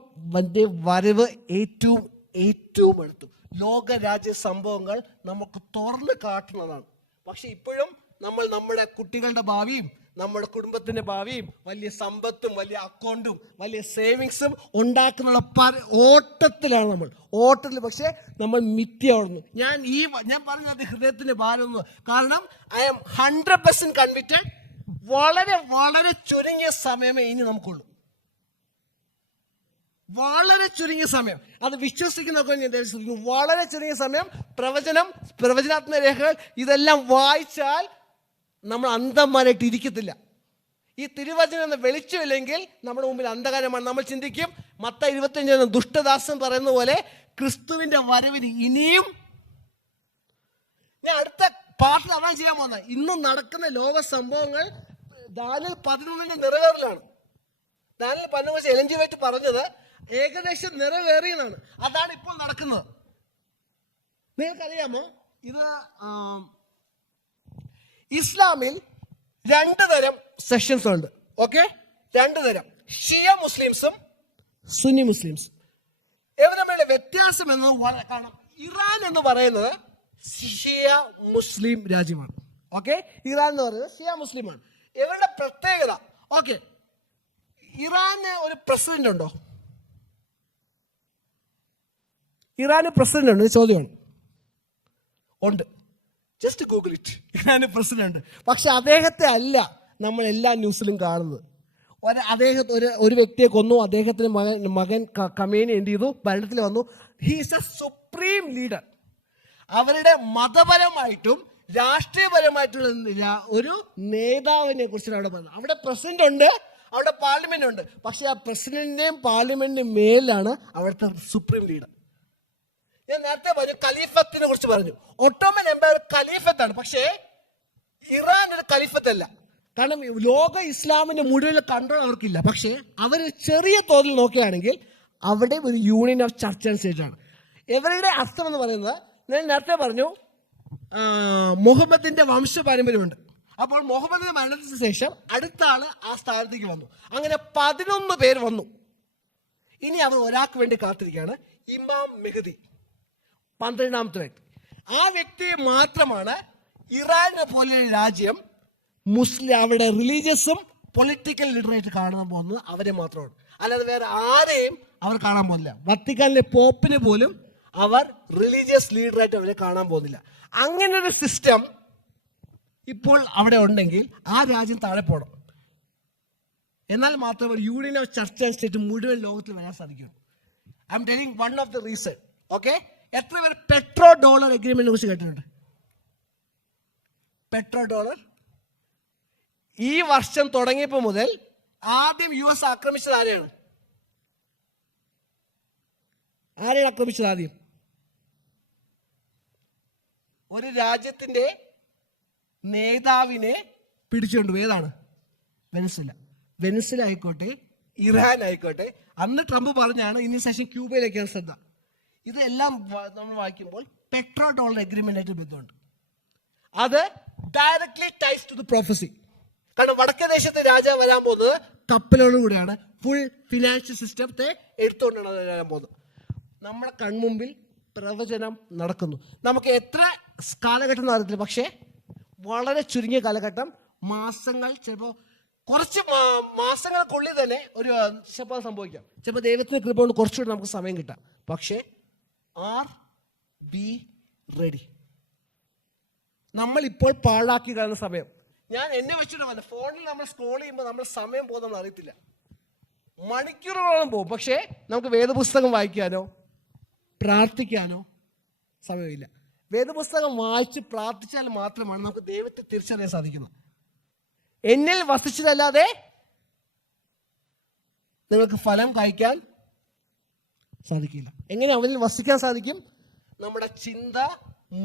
വരവ് ഏറ്റവും ഏറ്റവും അടുത്തു. ലോകരാജ്യ സംഭവങ്ങൾ നമുക്ക് തുറന്ന് കാട്ടുന്നതാണ്. പക്ഷെ ഇപ്പോഴും നമ്മൾ നമ്മുടെ കുട്ടികളുടെ ഭാവിയും നമ്മുടെ കുടുംബത്തിന്റെ ഭാവിയും വലിയ സമ്പത്തും വലിയ അക്കൗണ്ടും വലിയ സേവിങ്സും ഉണ്ടാക്കുന്ന ഓട്ടത്തിലാണ് നമ്മൾ. പക്ഷെ നമ്മൾ മിഥ്യ ഓടുന്നു. ഞാൻ പറഞ്ഞത് ഹൃദയത്തിന്റെ ഭാരമൊന്നും. കാരണം ഐ ആം 100% കൺവിക്റ്റഡ്. വളരെ വളരെ ചുരുങ്ങിയ സമയമേ ഇനി നമുക്കുള്ളൂ. വളരെ ചുരുങ്ങിയ സമയം. അത് വിശ്വസിക്കുന്നൊക്കെ ഞാൻ ശ്രദ്ധിക്കുന്നു. വളരെ ചുരുങ്ങിയ സമയം. പ്രവചനാത്മക രേഖകൾ ഇതെല്ലാം വായിച്ചാൽ നമ്മൾ അന്ധന്മാരായിട്ട് ഇരിക്കത്തില്ല. ഈ തിരുവചനം എന്ന വെളിച്ചമില്ലെങ്കിൽ നമ്മുടെ മുമ്പിൽ അന്ധകാരമാണ്. നമ്മൾ ചിന്തിക്കും മത്തായി 25 ദുഷ്ടദാസൻ പറയുന്ന പോലെ ക്രിസ്തുവിന്റെ വരവിന് ഇനിയും. ഞാൻ അടുത്ത പാട്ടിൽ അതാണ് ചെയ്യാൻ പോകുന്നത്. ഇന്നും നടക്കുന്ന ലോക സംഭവങ്ങൾ ദാനിയേൽ 11 നിറവേറലാണ്. ദാനിയേൽ 11 എലൻ ജി വൈറ്റ് പറഞ്ഞത് ഏകദേശം നിറവേറിയെന്നാണ്. അതാണ് ഇപ്പോൾ നടക്കുന്നത്. നിങ്ങൾക്കറിയാമോ, ഇത് ഇസ്ലാമിൽ 2 തരം സെക്ഷൻസ് ഉണ്ട്. ഓക്കെ, 2 തരം. ഷിയ മുസ്ലിംസും സുന്നി മുസ്ലിംസും. ഇവർ തമ്മിലുള്ള വ്യത്യാസം എന്ന് കാരണം ഇറാൻ എന്ന് പറയുന്നത് ഷിയ മുസ്ലിം രാജ്യമാണ്. ഓക്കെ, ഇറാൻ എന്ന് പറയുന്നത് ഷിയ മുസ്ലിമാണ്. ഇവരുടെ പ്രത്യേകത, ഓക്കെ, ഇറാന് ഒരു പ്രസിഡന്റ് ഉണ്ടോ? ഇറാന് പ്രസിഡന്റ് ഉണ്ട്? ചോദ്യമാണ്. ഉണ്ട്. Just Google it. Iran president. പക്ഷെ അദ്ദേഹത്തെ അല്ല നമ്മൾ എല്ലാ ന്യൂസിലും കാണുന്നത്. ഒരു വ്യക്തിയെ കൊന്നു, അദ്ദേഹത്തിന് മകൻ ഖമേനി എന്ത് ചെയ്തു? ഭരണത്തിൽ വന്നു. He is A supreme leader. അവരുടെ മതപരമായിട്ടും രാഷ്ട്രീയപരമായിട്ടുള്ള ഒരു നേതാവിനെ കുറിച്ചാണ് അവിടെ പറഞ്ഞത്. അവിടെ പ്രസിഡന്റ് ഉണ്ട്, അവിടെ പാർലമെന്റ് ഉണ്ട്. പക്ഷെ ആ പ്രസിഡന്റിന്റെയും പാർലമെന്റിന്റെയും മേലാണ് അവിടുത്തെ സുപ്രീം ലീഡർ. ഞാൻ നേരത്തെ പറഞ്ഞു ഖലീഫത്തിനെ കുറിച്ച് പറഞ്ഞു. ഒട്ടോമൻ എംപയർ ഖലീഫത്താണ്. പക്ഷേ ഇറാൻ ഒരു ഖലീഫത്തല്ല. കാരണം ലോക ഇസ്ലാമിന്റെ മുഴുവൻ കൺട്രോൾ അവർക്കില്ല. പക്ഷേ അവർ ചെറിയ തോതിൽ നോക്കുകയാണെങ്കിൽ അവിടെ ഒരു union of church and state ആണ്. ഇവരുടെ അർത്ഥം എന്ന് പറയുന്നത്, ഞാൻ നേരത്തെ പറഞ്ഞു മുഹമ്മദിന്റെ വംശ പാരമ്പര്യമുണ്ട്. അപ്പോൾ മുഹമ്മദിന്റെ മരണത്തിന് ശേഷം അടുത്ത ആള് ആ സ്ഥാനത്തേക്ക് വന്നു. അങ്ങനെ 11 പേര് വന്നു. ഇനി അവർ ഒരാൾക്ക് വേണ്ടി കാത്തിരിക്കുകയാണ്, ഇമാം മെഹദി, 12ാമത്തെ വ്യക്തി. ആ വ്യക്തിയെ മാത്രമാണ് ഇറാനെ പോലെയുള്ള രാജ്യം അവിടെ റിലീജിയസും പൊളിറ്റിക്കൽ ലീഡറായിട്ട് കാണാൻ പോകുന്നത് അവരെ മാത്രമാണ്. അല്ലാതെ വേറെ ആരെയും അവർ കാണാൻ പോകുന്നില്ല. വത്തിക്കാനിലെ പോപ്പിനെ പോലും അവർ റിലീജിയസ് ലീഡറായിട്ട് അവരെ കാണാൻ പോകുന്നില്ല. അങ്ങനെ ഒരു സിസ്റ്റം ഇപ്പോൾ അവിടെ ഉണ്ടെങ്കിൽ ആ രാജ്യം താഴെ പോകണം. എന്നാൽ മാത്രമേ union of church and state മുഴുവൻ ലോകത്തിൽ വരാൻ സാധിക്കും. I M telling one of the reason. Okay, എത്ര പേർ പെട്രോ ഡോളർ എഗ്രിമെന്റിനെ കുറിച്ച് കേട്ടിട്ടുണ്ട്? പെട്രോ ഡോളർ ഈ വർഷം തുടങ്ങിയപ്പോൾ മുതൽ ആദ്യം US ആക്രമിച്ചത് ആരെയാണ്? ആക്രമിച്ചത് ആദ്യം? ഒരു രാജ്യത്തിന്റെ നേതാവിനെ പിടിച്ചുകൊണ്ട്. ഏതാണ്? വെനസ്വല ആയിക്കോട്ടെ, ഇറാൻ ആയിക്കോട്ടെ. അന്ന് ട്രംപ് പറഞ്ഞാണ് ഇനി സെഷൻ ക്യൂബയിലേക്കാണ് ശ്രദ്ധ. ഇതെല്ലാം നമ്മൾ വായിക്കുമ്പോൾ പെട്രോ ഡോളർ എഗ്രിമെന്റ് ആയിട്ട് ബന്ധമുണ്ട്. അത് directly ties to the prophecy. കാരണം വടക്കേ ദേശത്തെ രാജാവ് വരാൻ പോകുന്നത് കപ്പലോടുകൂടിയാണ്. ഫുൾ ഫിനാൻഷ്യൽ സിസ്റ്റത്തെ എടുത്തുകൊണ്ടാണ് അത് വരാൻ പോകുന്നത്. നമ്മളെ കൺമുമ്പിൽ പ്രവചനം നടക്കുന്നു. നമുക്ക് എത്ര കാലഘട്ടം നടത്തില്ല, പക്ഷേ വളരെ ചുരുങ്ങിയ കാലഘട്ടം, മാസങ്ങൾ, ചിലപ്പോൾ കുറച്ച് മാസങ്ങൾക്കുള്ളിൽ തന്നെ ഒരു ചിലപ്പോൾ സംഭവിക്കാം. ചിലപ്പോൾ ദൈവത്തിന്റെ കൃപ കൊണ്ട് കുറച്ചുകൂടി നമുക്ക് സമയം കിട്ടാം. പക്ഷേ ബി റെഡി. നമ്മൾ ഇപ്പോൾ പാഴാക്കി കളയുന്ന സമയം, ഞാൻ എന്നെ വെച്ചിട്ട് വല്ല ഫോണിൽ നമ്മൾ സ്ക്രോൾ ചെയ്യുമ്പോൾ നമ്മൾ സമയം പോകുന്ന നമ്മൾ അറിയത്തില്ല. മണിക്കൂറുകളോളം പോകും. പക്ഷേ നമുക്ക് വേദപുസ്തകം വായിക്കാനോ പ്രാർത്ഥിക്കാനോ സമയമില്ല. വേദപുസ്തകം വായിച്ച് പ്രാർത്ഥിച്ചാൽ മാത്രമാണ് നമുക്ക് ദൈവത്തെ തിരിച്ചറിയാൻ സാധിക്കുന്നത്. എന്നിൽ വസിച്ചതല്ലാതെ നിങ്ങൾക്ക് ഫലം കഴിക്കാൻ സാധിക്കില്ല. എങ്ങനെ അവനിൽ വസിക്കാൻ സാധിക്കും? നമ്മുടെ ചിന്ത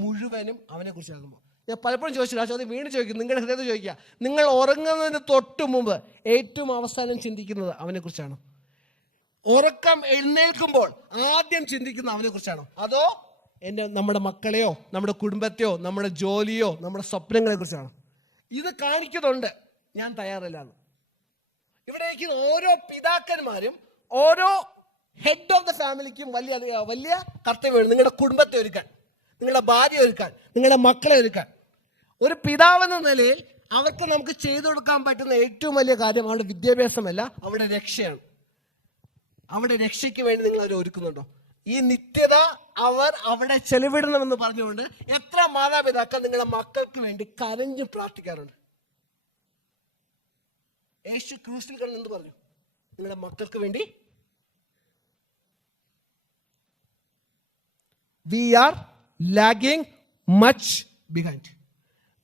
മുഴുവനും അവനെ കുറിച്ചാകുമ്പോൾ. ഞാൻ പലപ്പോഴും ചോദിച്ചില്ല, ആ ചോദ്യം വീണ്ടും ചോദിക്കും. നിങ്ങളുടെ ഹൃദയത്തിൽ ചോദിക്കുക, നിങ്ങൾ ഉറങ്ങുന്നതിന് തൊട്ട് മുമ്പ് ഏറ്റവും അവസാനം ചിന്തിക്കുന്നത് അവനെ കുറിച്ചാണോ? ഉറക്കം എഴുന്നേൽക്കുമ്പോൾ ആദ്യം ചിന്തിക്കുന്നത് അവനെ കുറിച്ചാണോ? അതോ നമ്മുടെ മക്കളെയോ നമ്മുടെ കുടുംബത്തെയോ നമ്മുടെ ജോലിയോ നമ്മുടെ സ്വപ്നങ്ങളെ കുറിച്ചാണോ? ഇത് കാണിക്കുന്നുണ്ട് ഞാൻ തയ്യാറല്ലാന്ന്. ഇവിടെ ഇരിക്കുന്ന ഓരോ പിതാക്കന്മാരും ഓരോ ഹെഡ് ഓഫ് ദ ഫാമിലിക്കും വലിയ കർത്തവ്യമാണ്. നിങ്ങളുടെ കുടുംബത്തെ ഒരുക്കാൻ, നിങ്ങളുടെ ഭാര്യ ഒരുക്കാൻ, നിങ്ങളുടെ മക്കളെ ഒരുക്കാൻ. ഒരു പിതാവെന്ന നിലയിൽ അവർക്ക് നമുക്ക് ചെയ്തു കൊടുക്കാൻ പറ്റുന്ന ഏറ്റവും വലിയ കാര്യം അവരുടെ വിദ്യാഭ്യാസമല്ല, അവരുടെ രക്ഷയാണ്. അവരുടെ രക്ഷയ്ക്ക് വേണ്ടി നിങ്ങൾ അവരെ ഒരുക്കുന്നുണ്ടോ? ഈ നിത്യത അവർ അവിടെ ചെലവിടണമെന്ന് പറഞ്ഞുകൊണ്ട് എത്ര മാതാപിതാക്കൾ നിങ്ങളുടെ മക്കൾക്ക് വേണ്ടി കരഞ്ഞു പ്രാർത്ഥിക്കാറുണ്ട്. യേശു ക്രൂസിൽ കിടന്ന് എന്ത് പറഞ്ഞു? നിങ്ങളുടെ മക്കൾക്ക് വേണ്ടി. We are lagging much behind.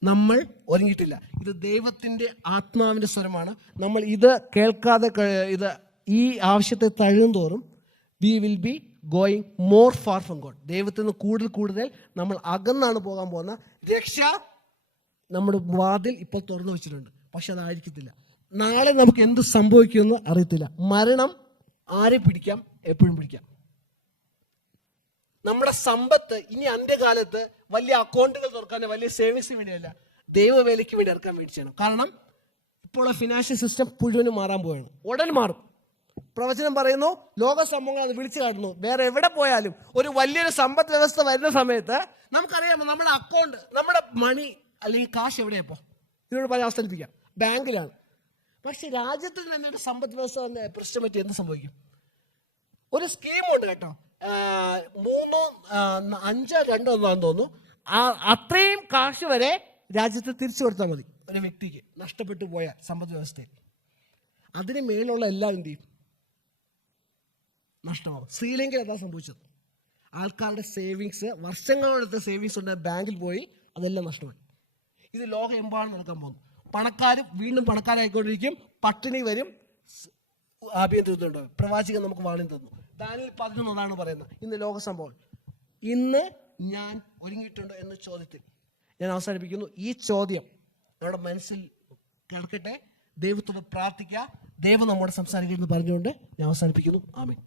നമ്മൾ ഒരുങ്ങിയിട്ടില്ല. ഇത് ദൈവത്തിന്റെ ആത്മാവിന്റെ സ്വരമാണ്. നമ്മൾ ഇത് കേൾക്കാതെ ഇത് ഈ ആവശ്യത്തെ തഴുകും തോറും we will be going more far from God. ദൈവത്തിൽ നിന്ന് കൂടുതൽ നമ്മൾ അകന്നാണ് പോകാൻ പോകുന്ന. രക്ഷ നമ്മുടെ വാതിൽ ഇപ്പോൾ തുറന്നു വെച്ചിട്ടുണ്ട്, പക്ഷെ അതായിരിക്കത്തില്ല. നാളെ നമുക്ക് എന്ത് സംഭവിക്കുമെന്ന് അറിയത്തില്ല. മരണം ആരെ പിടിക്കാം, എപ്പോഴും പിടിക്കാം. നമ്മുടെ സമ്പത്ത് ഇനി അന്ത്യകാലത്ത് വലിയ അക്കൗണ്ടുകൾ തുറക്കാൻ, വലിയ സേവിങ്സിന് വേണ്ടിയല്ല, ദൈവവേലയ്ക്ക് വേണ്ടി ഇറക്കാൻ വേണ്ടി ചെയ്യണം. കാരണം ഇപ്പോൾ ഫിനാൻഷ്യൽ സിസ്റ്റം മുഴുവനും മാറാൻ പോവുകയാണ്. ഉടൻ മാറും. പ്രവചനം പറയുന്നു, ലോക സംഭവങ്ങൾ അത് വിളിച്ചു കാട്ടുന്നു. വേറെ എവിടെ പോയാലും ഒരു വലിയൊരു സമ്പദ് വ്യവസ്ഥ വരുന്ന സമയത്ത് നമുക്കറിയാമോ, നമ്മുടെ അക്കൗണ്ട്, നമ്മുടെ മണി അല്ലെങ്കിൽ കാശ് എവിടെയാ? ഇപ്പോൾ ഇതിനോട് പറഞ്ഞ് അവസാനിപ്പിക്കാം, ബാങ്കിലാണ്. പക്ഷെ രാജ്യത്തിൽ തന്നെ ഒരു സമ്പദ് വ്യവസ്ഥ തന്നെ പ്രശ്നം പറ്റി എന്ത് സംഭവിക്കും? ഒരു സ്കീമുണ്ട് കേട്ടോ, 3, 5, 2 ഒന്നാന്ന് തോന്നുന്നു. അത്രയും കാശ് വരെ രാജ്യത്ത് തിരിച്ചു കൊടുത്താൽ മതി ഒരു വ്യക്തിക്ക് നഷ്ടപ്പെട്ടു പോയ സമ്പദ് വ്യവസ്ഥയിൽ. അതിന് മേലുള്ള എല്ലാം എന്ത് ചെയ്യും? നഷ്ടമാകും. ശ്രീലങ്കയിൽ അതാ സംഭവിച്ചത്. ആൾക്കാരുടെ സേവിങ്സ്, വർഷങ്ങളോടത്തെ സേവിങ്സ് ഉണ്ട്, ബാങ്കിൽ പോയി, അതെല്ലാം നഷ്ടമായി. ഇത് ലോകമെമ്പാടും നടക്കാൻ പോകുന്നു. പണക്കാരും വീണ്ടും പണക്കാരായിക്കൊണ്ടിരിക്കും, പട്ടിണി വരും, ആഭ്യന്തരത്തിലുണ്ടാവും. പ്രവാചകൻ നമുക്ക് വാണിംഗ് തന്നു. ദാനിയേൽ 11 പറയുന്നത്. ഇന്ന് ലോക സംഭവം. ഇന്ന് ഞാൻ ഒരുങ്ങിയിട്ടുണ്ടോ എന്ന ചോദ്യത്തിൽ ഞാൻ അവസാനിപ്പിക്കുന്നു. ഈ ചോദ്യം നമ്മുടെ മനസ്സിൽ കിടക്കട്ടെ. ദൈവത്തോട് പ്രാർത്ഥിക്കുക. ദൈവം നമ്മോട് സംസാരിക്കുമെന്ന് പറഞ്ഞുകൊണ്ട് ഞാൻ അവസാനിപ്പിക്കുന്നു. ആമേൻ.